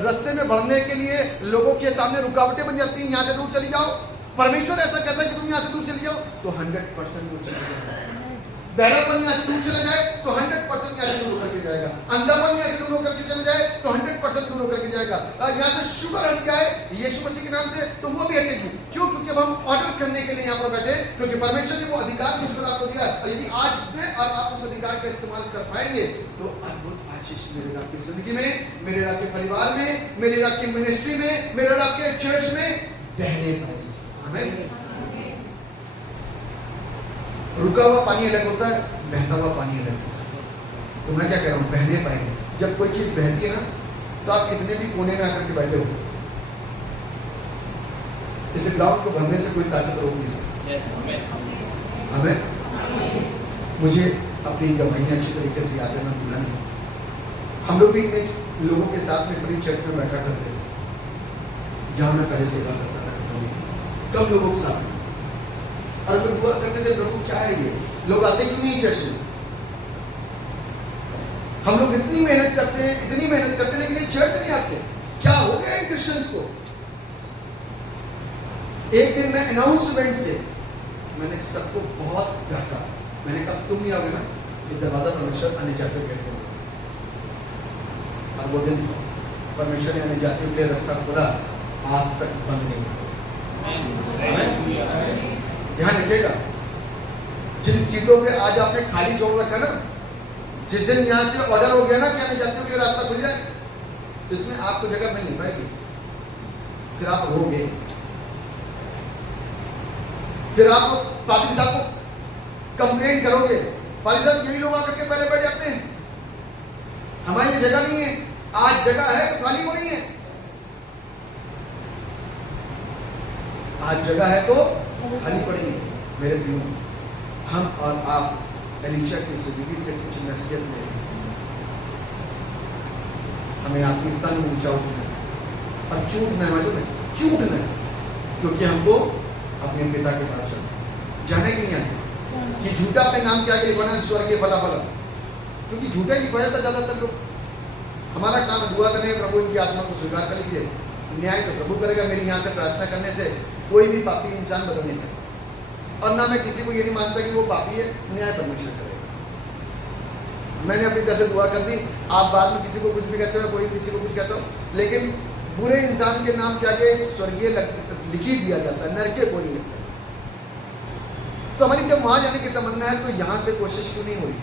रास्ते में बढ़ने के लिए लोगों के सामने रुकावटें बन जाती हैं, यहाँ से दूर चली जाओ। परमेश्वर ऐसा कहता है कि तुम यहाँ से दूर चली जाओ तो 100% वो चीजें, बहरापन यहाँ से दूर चला जाए तो 100% यहाँ से दूर होकर के जाएगा। अंधापन यहाँ से दूर होकर के चले जाए तो 100% दूर होकर के जाएगा। यहाँ से शुगर हट जाए यीशु मसीह के नाम से तो वो भी हटेगी। क्यों? क्योंकि अब हम ऑर्डर करने के लिए यहाँ पर बैठे, क्योंकि परमेश्वर ने वो अधिकार मुझको और आपको दिया, और यदि आज मैं और आप उस अधिकार का इस्तेमाल कर पाएंगे तो अद्भुत आशीष मेरे और आपकी जिंदगी में, मेरे और आपके परिवार में, मेरे और आपकी मिनिस्ट्री में, मेरे और आपके चर्च में बहने पाएंगे। आमीन। रुका हुआ पानी अलग होता है, बहता हुआ पानी अलग होता है। तो मैं क्या कह रहा हूँ, बहने पाएंगे। जब कोई चीज बहती है ना, तो आप कितने भी कोने में आकर के बैठे हो, इस ग्राउंड को भरने से कोई ताकत रोक नहीं सकती। हमें मुझे अपनी गवाहियां अच्छी तरीके से याद है, मैं भूला नहीं। हम लोग भी इतने लोगों के साथ में कभी चर्च में बैठा करते थे, जहां मैं पहले सेवा करता था, कम लोगों के साथ में, और हम लोग दुआ करते थे, प्रभु क्या है ये, लोग आते क्यों नहीं चर्च में? हम लोग इतनी मेहनत करते हैं, इतनी मेहनत करते हैं, लेकिन ये चर्च नहीं आते। क्या हो गया इन क्रिश्चियंस को? एक दिन मैं अनाउंसमेंट से मैंने सबको बहुत डांटा। मैंने कहा तुम नहीं आओगे ना, ये दरवाजा परमेश्वर आने जाते हुए कहते हो। और वो दिन परमेश्वर ने आने जाते हुए रास्ता खोला, आज तक बंद नहीं हुआ। ध्यान रखिएगा, जिन सीटों पे आज आपने खाली छोड़ रखा ना, जिस दिन यहाँ से ऑर्डर हो गया ना कि आने जाते हुए रास्ता खुल जाए, तो इसमें आपको जगह मिल नहीं पाएगी। फिर आप रोगे, फिर आप पाटिल साहब को कंप्लेंट करोगे, पाटिल साहब यही लोग आकर के पहले बैठ जाते हैं, हमारे लिए जगह नहीं है। आज जगह है तो खाली पड़ी है, आज जगह है तो खाली पड़ी है। मेरे प्रियो, हम और आप एलीशा की जिंदगी से कुछ नसीहत ले रहे हैं। हमें आत्मिकता में ऊंचा उठना है। और क्यों उठना है मालूम है? क्यों उठना है? क्योंकि हमको अपने पिता के पास जाने की नहीं आती कि झूठा अपने नाम के आगे लिखवाना स्वर्गीय फला फला, क्योंकि झूठा लिखवाया था ज्यादातर लोग। हमारा काम है दुआ करने, प्रभु इनकी आत्मा को स्वीकार कर लीजिए, न्याय तो प्रभु करेगा। मेरी यहाँ से प्रार्थना करने से कोई भी पापी इंसान बदल नहीं सकता, और ना मैं किसी को ये नहीं मानता कि वो पापी है, न्याय परमेश्वर करेगा। मैंने अपनी तरफ से दुआ कर दी। आप बाद में किसी को कुछ भी कहते हो, कोई किसी को कुछ कहते हो, लेकिन बुरे इंसान के नाम के आगे स्वर्गीय लिखी दिया जाता है, नरके कोई नहीं लिखता। तो हमारी जब वहां जाने की तमन्ना है, तो यहां से कोशिश क्यों नहीं हुई?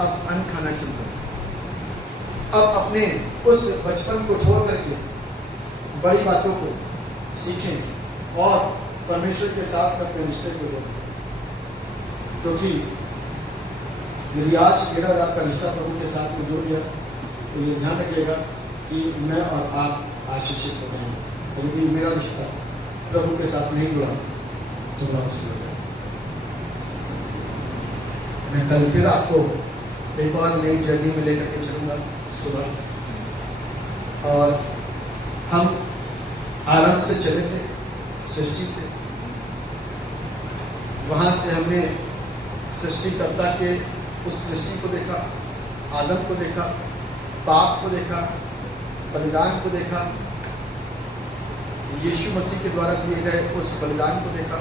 अब अन्न खाना शुरू करो, अब अपने उस बचपन को छोड़ करके बड़ी बातों को सीखें और परमेश्वर के साथ अपने रिश्ते को जोड़ें। क्योंकि यदि आज मेरा और आपका रिश्ता प्रभु के साथ में जुड़ गया, तो ये ध्यान रखिएगा कि मैं और आप आशीषित हो गए हैं। और यदि मेरा रिश्ता प्रभु के साथ नहीं जुड़ा तो बड़ा मुश्किल हो जाएगा। मैं कल फिर आपको एक और नई जर्नी में लेकर के चलूंगा सुबह। और हम आरंभ से चले थे सृष्टि से, वहां से हमने सृष्टिकर्ता के उस सृष्टि को देखा, आदम को देखा, पाप को देखा, बलिदान को देखा, यीशु मसीह के द्वारा दिए गए उस बलिदान को देखा।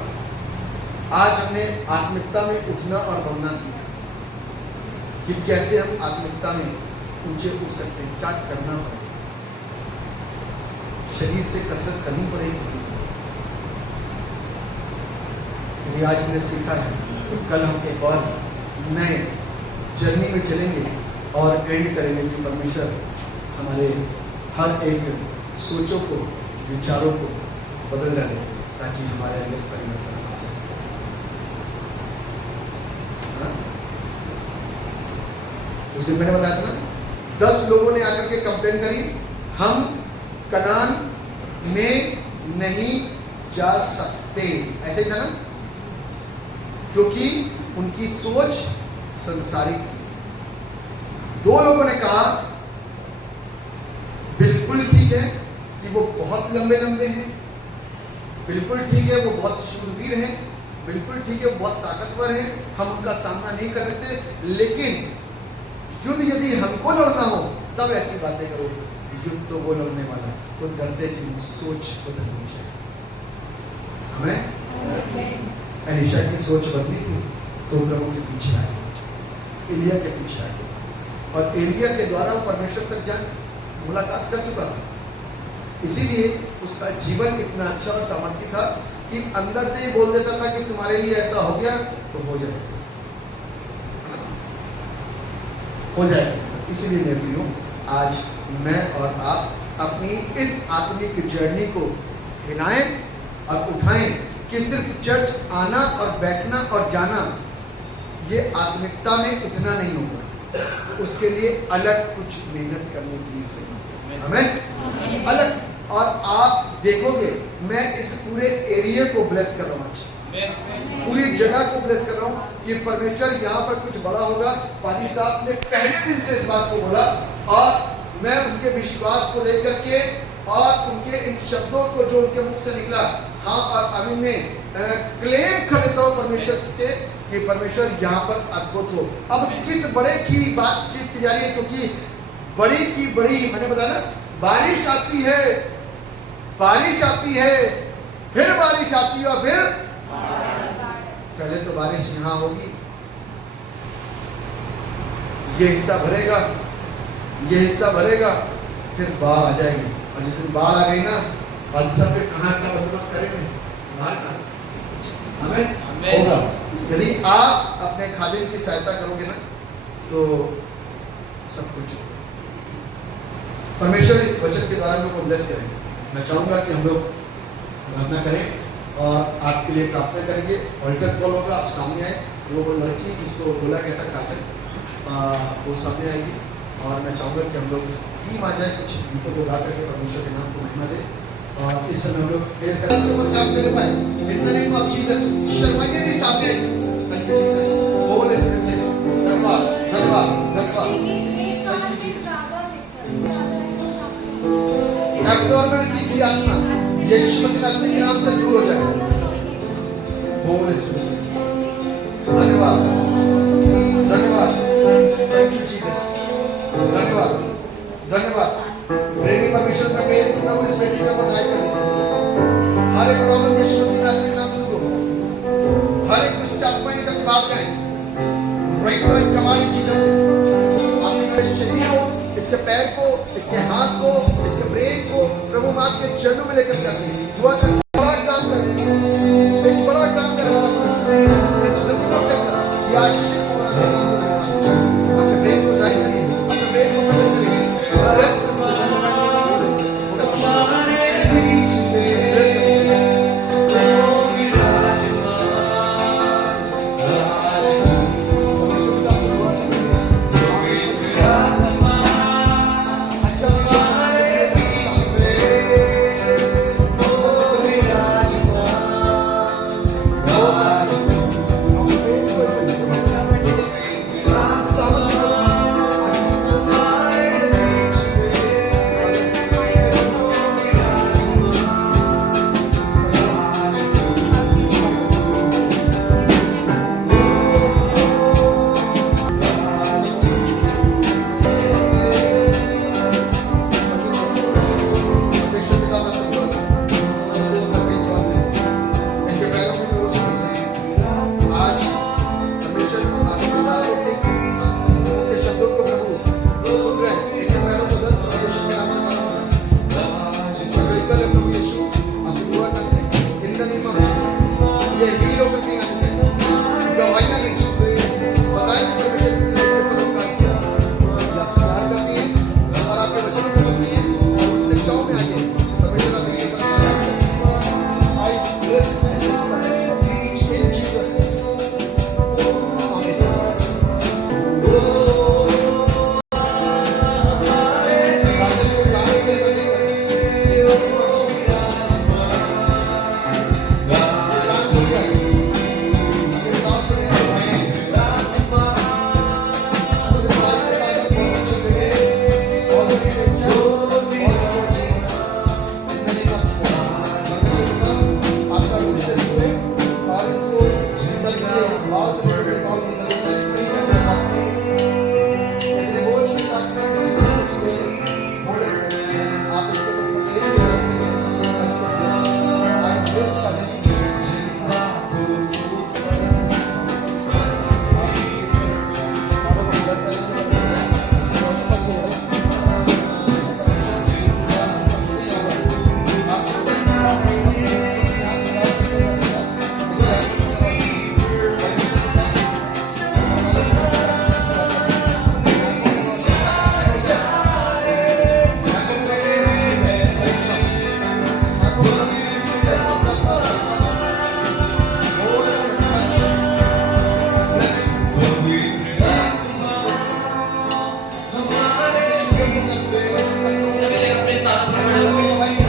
आज हमने आत्मिकता में उठना और बढ़ना सीखा कि कैसे हम आत्मिकता में ऊंचे उठ सकते हैं, क्या करना पड़ेगा। शरीर से कसरत करनी पड़ेगी। यदि आज हमने सीखा है तो कल हम एक और नए जर्नी में चलेंगे और एंड करेंगे कि परमेश्वर हमारे हर एक सोचों को, विचारों को बदल डाले, ताकि हमारे अंदर परिवर्तन आ जाए। उस दिन मैंने बताया था ना, 10 लोगों ने आकर के कंप्लेन करी, हम कनान में नहीं जा सकते, ऐसे था ना, क्योंकि उनकी सोच संसारिक थी। 2 लोगों ने कहा बिल्कुल ठीक है कि वो बहुत लंबे लंबे हैं, बिल्कुल ठीक है वो बहुत शूरवीर हैं, बिल्कुल ठीक है वो बहुत ताकतवर हैं, हम उनका सामना नहीं कर सकते, लेकिन युद्ध यदि हमको लड़ना हो तब ऐसी बातें करो, युद्ध तो वो लड़ने वाला है। तो डरते कि सोच बदलनी चाहिए हमें। एलीशा की सोच बदली थी तो प्रभु के पीछे आए, एलिया के पीछे आए, और एलिया के द्वारा वो परमेश्वर तक जाए मुलाकात कर चुका था। इसीलिए उसका जीवन इतना अच्छा और सामर्थ्य था कि अंदर से ही बोल देता था कि तुम्हारे लिए ऐसा हो गया तो हो जाएगा, हो जाएगा। इसलिए मैं प्रियो, आज मैं और आप अपनी इस आत्मिक जर्नी को हिलाएं और उठाएं कि सिर्फ चर्च आना और बैठना और जाना ये आत्मिकता में उठना नहीं होगा, उसके लिए अलग कुछ मेहनत करने की जरूरत है। हमें अलग, और आप देखोगे मैं इस पूरे एरिया को ब्लेस कर रहा हूँ आज, पूरी जगह को ब्लेस कर रहा हूँ कि परमेश्वर यहाँ पर कुछ बड़ा होगा। पाजी साहब ने पहले दिन से इस बात को बोला और मैं उनके विश्वास को लेकर के और उनके इन शब्दों को जो उनके मुख से निकला, हाँ और आमीन में क्लेम कर देता हूँ परमेश्वर से कि परमेश्वर यहाँ पर अद्भुत हो। अब किस बड़े की बातचीत की जा रही है, क्योंकि बड़ी की बड़ी मैंने बताया ना, बारिश आती है, बारिश आती है, फिर बारिश आती है और फिर पहले तो बारिश यहाँ होगी, ये हिस्सा भरेगा, ये हिस्सा भरेगा, फिर बाढ़ आ जाएगी। और जिस दिन बाढ़ आ गई ना, बादशाह फिर कहाँ का बंदोबस्त करेंगे, बाहर का। हमें होगा यदि आप अपने खादिम की सहायता करोगे ना तो सब कुछ होगा। परमेश्वर इस वचन के द्वारा हम लोग को ब्लेस करेंगे। मैं चाहूंगा कि हम लोग प्रार्थना करें और आपके लिए प्रार्थना करेंगे। ऑल्टर कॉल होगा, आप सामने आए। वो लड़की जिसको बोला गया था काजल, वो सामने आएगी और मैं चाहूँगा कि हम लोग टीम आ जाए, कुछ गीतों को गा करके परमेश्वर के नाम को महिमा दे। और इस समय हम लोग प्रेयर करते हुए काम कर पाए। In the name of Jesus, शर्माइए नहीं, सामने आइए। Thank you Jesus, holy spirit, thank you, धन्यवाद धन्यवाद धन्यवाद। Thank you Jesus. एब्नॉर्मलिटी की आत्मा यीशु मसीह के नाम से दूर हो जाए। होली स्पिरिट, धन्यवाद धन्यवाद, थैंक यू जीसस, धन्यवाद धन्यवाद। प्रेमी परमेश्वर का प्रेम तू प्रभु इस बेटी का बधाई कर दीजिए। हर एक प्रॉब्लम यीशु मसीह के नाम से दूर हो, हर एक दुष्ट आत्मा की जब भाग जाए, right now in command in Jesus name. आपने मेरे शरीर को, इसके पैर को, इसके हाथ को, इसके ब्रेन को प्रभु मां के चरणों में लेकर जाते हैं। दुआ कर, बड़ा काम कर, एक बड़ा काम कर रहा हूं इस जिंदगी के अंदर। ये आशीष को बना देना, अपने ब्रेन को जारी करिए, अपने ब्रेन को बदल करिए। ब्लेस सभी लोग अपने स्थानों पर खड़े हो गए।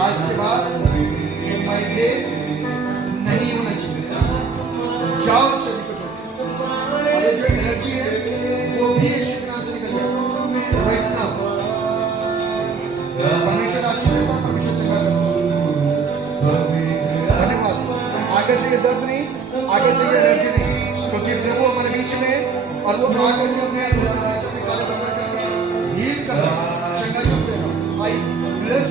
आज के बाद ये माइग्रेन नहीं होना चाहिए। जाओ से निकल जाओ। और ये जो एनर्जी है वो भी यीशु के नाम से निकल जाए राइट नाउ। परमेश्वर आशीष देता है, परमेश्वर जगा देता है। धन्यवाद। आगे से ये दर्द नहीं, आगे से ये एनर्जी नहीं, क्योंकि प्रभु हमारे बीच में है और वो आगे जो हमें सभी कार्य करके हील कर रहा है, चंगा जो दे रहा है। आई ब्लेस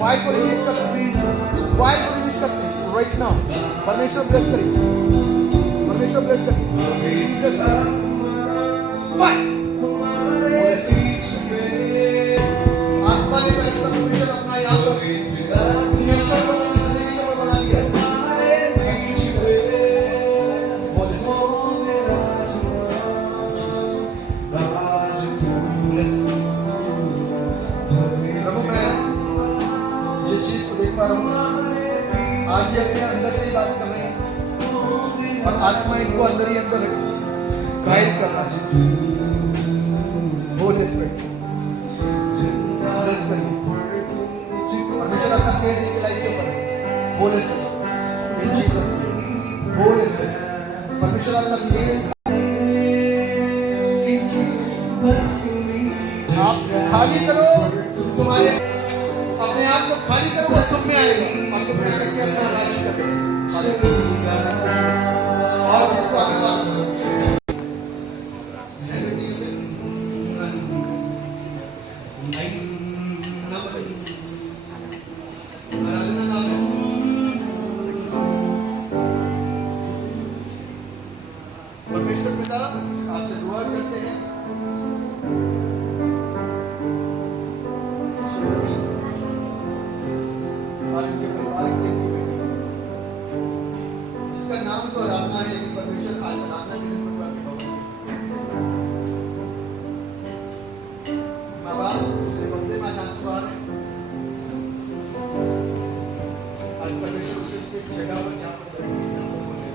फाइल को रिलीज करते हैं, फाइल को रिलीज करते हैं राइट नाउ। परमेश्वर ब्लेस करें, परमेश्वर ब्लेस करें। फाइल आत्मा ने परमेश्वर अपना यहाँ पर नियंत्रण को अपनी जिंदगी में बना दिया। Thank you Jesus. Holy spirit प्रभु मैं जिस चीज को देख पा रहा हूँ आज ये अपने अंदर से ही बात कर रहे हैं और आत्मा इनको अंदर ही अंदर गाइड कर रहा है। होली स्पिरिट ब्लेस करिए। किसी की लाइफ के ऊपर Holi spirit in Jesus holy spirit परमेश्वर आपका दिन इन जीसस आप खाली करो तुम्हारे अपने आप को खाली करो वो तुम में आएगा और तुम में आके अपना राज करो और जिसको आपके पास है बेटी आएगी ना बताइए आराधना नाम है परमेश्वर पिता आपसे दुआ करते हैं और इनके परिवार के लिए बेटी जिसका नाम तो आराधना है लेकिन परमेश्वर आज आराधना के दिन परिवार के भवन माँ बाप उसे बंदे में आसपास आज परमेश्वर उसे एक जगह पर जहाँ पर बैठे यहाँ पर बोले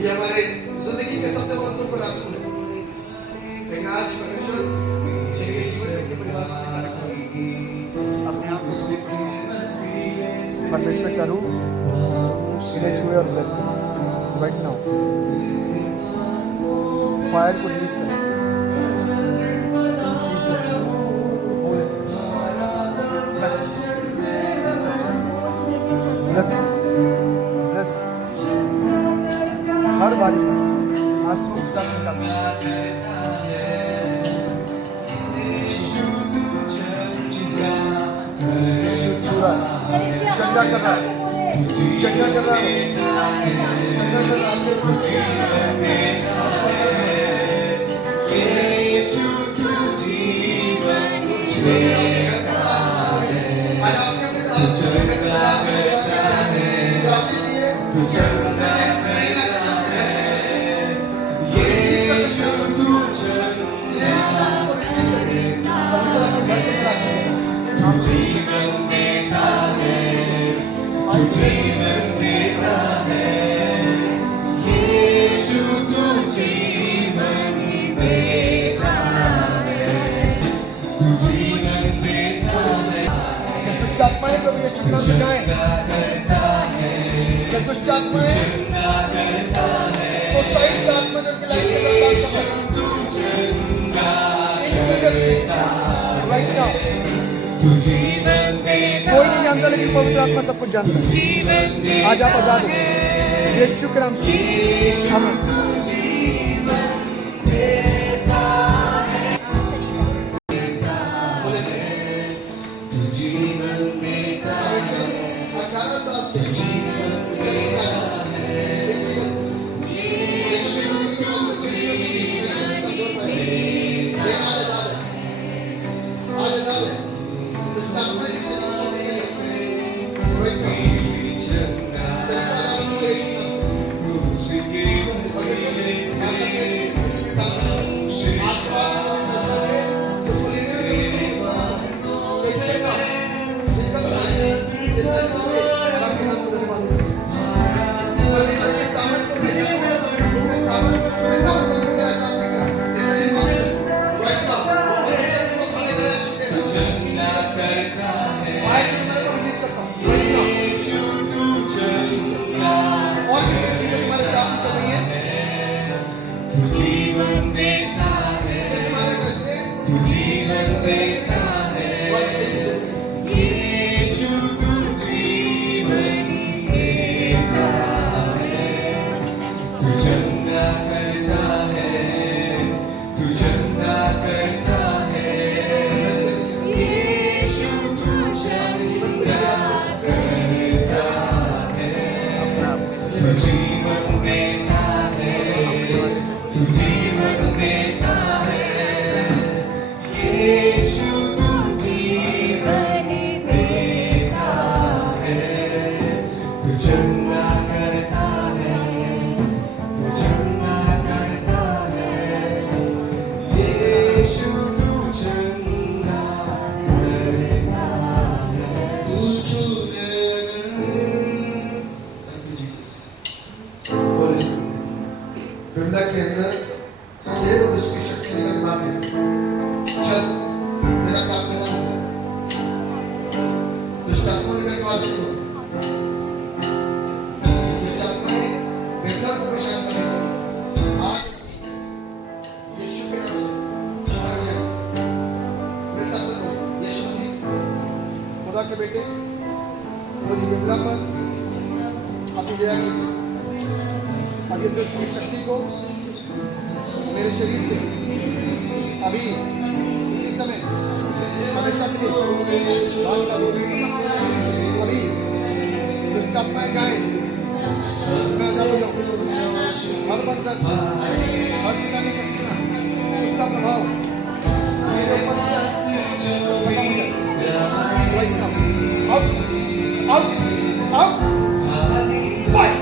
ये हमारे जिंदगी के सबसे महत्वपूर्ण आंसू है लेकिन आज परमेश्वर इनके जीवन के परिवार अपने आप को परमेश्वर का रूप इन्हें छुए और ब्लेस करें राइट नाउ फायर को रिलीज करें ब्लेस ब्लेस हर बारी आंसू के साथ चंगा कर रहा है चंगा कर रहा है चंगा कर रहा कोई नहीं जानता लेकिन पवित्र आत्मा सब कुछ जानता है। आज आप आजाद हो यीशु के नाम से आमीन। बोलेगा तो आज नहीं दुष्ट आत्माएं बेटा को परेशान करने लगी। आज यीशु के नाम से छुड़ा गया। मेरे साथ साथ बोलिए, यीशु मसीह खुदा के बेटे मुझे बिमला पर अपनी दया कीजिए। अब ये दुष्ट की शक्ति को मेरे शरीर से अभी इसी समय हमेशा के लिए बाहर कर दो। अभी दुष्ट आत्माएं जाएं, मैं आजाद हो जाऊं। हर बंधन, हर चितानी शक्तियां, उसका प्रभाव मेरे ऊपर खत्म हो जाए। अब fight.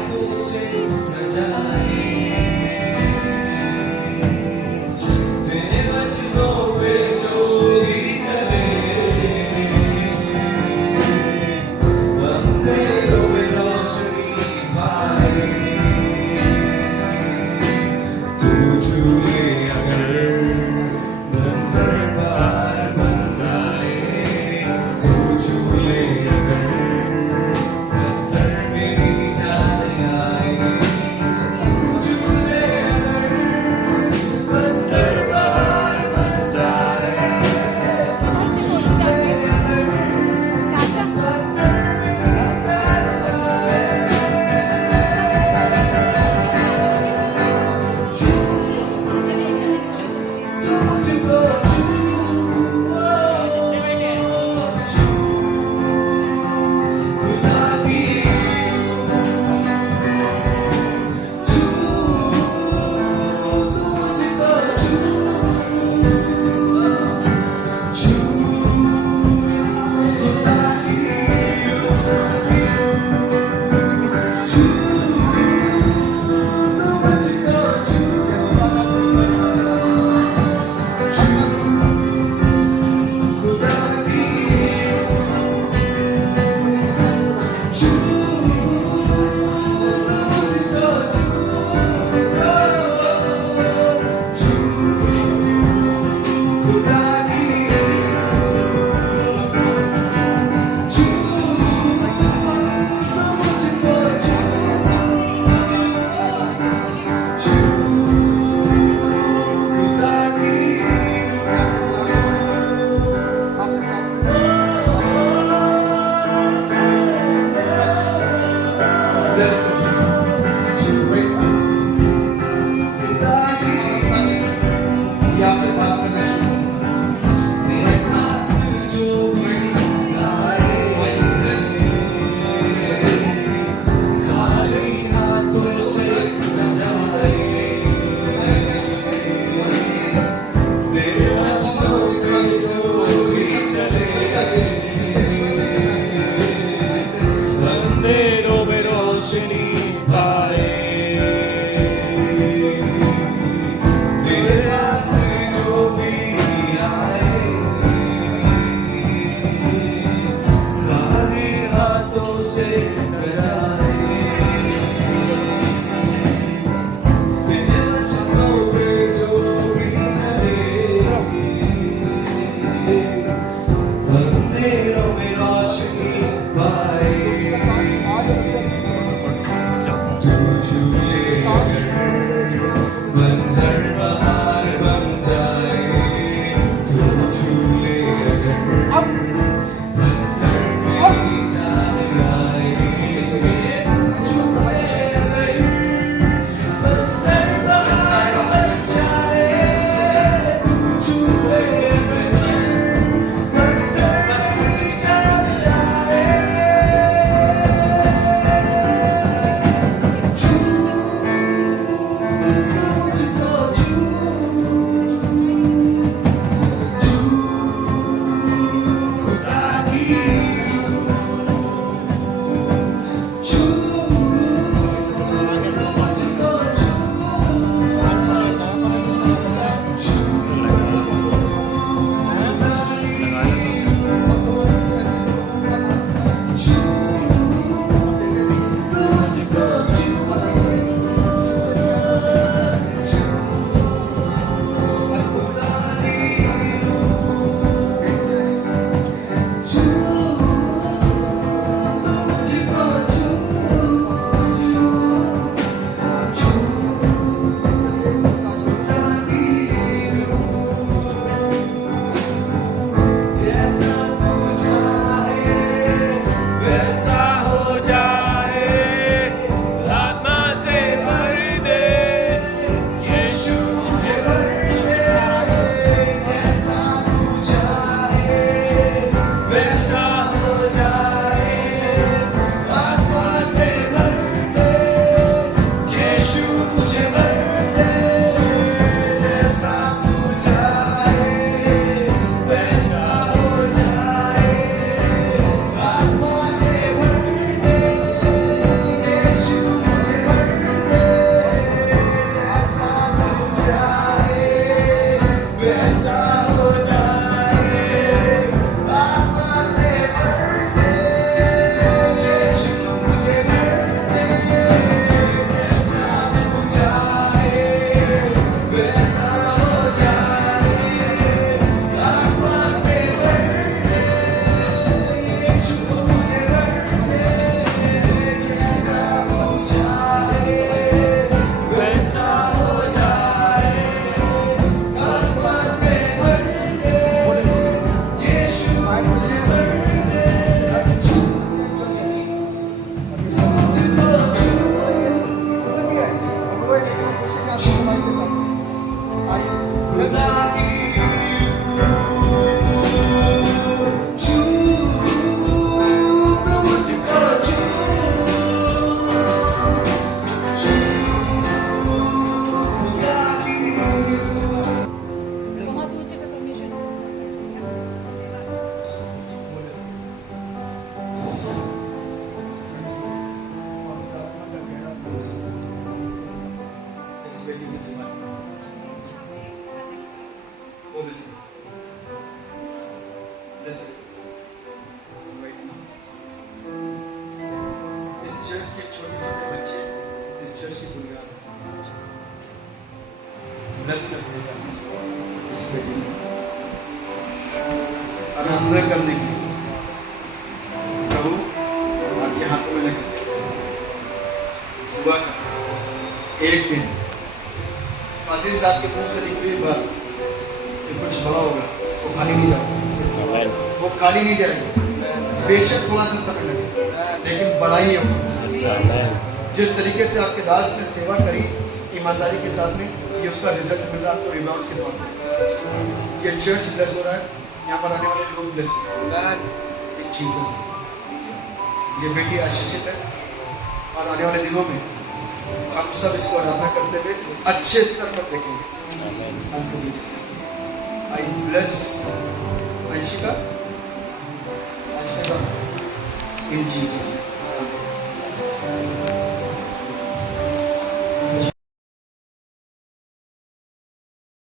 you this one. Holy Spirit. Listen. Right now. इस चर्च के छोटे-छोटे बच्चे इस चर्च की बुनियाद ब्लेस कर देगा इस मीटिंग में आराधना करने के लिए प्रभु आपके हाथों में लेकर दुआ कर एक दिन पादरी साहब के मुंह से निकली बात कि कुछ बड़ा होगा वो खाली नहीं जाएगा, वो खाली नहीं जाएगा, बेशक थोड़ा सा समय लगे लेकिन बड़ा ही होगा। जिस तरीके से आपके दास ने सेवा करी ईमानदारी के साथ में ये उसका रिजल्ट मिल रहा है आपको रिवार्ड के तौर पे। ये चर्च ब्लेस हो रहा है, यहाँ पर आने वाले लोग ब्लेस हो रहे हैं जीसस। ये बेटी आशीषित है और आने वाले दिनों में हम सब इसको आराधना करते हुए अच्छे स्तर पर देखेंगे। I bless Anshika in Jesus' name.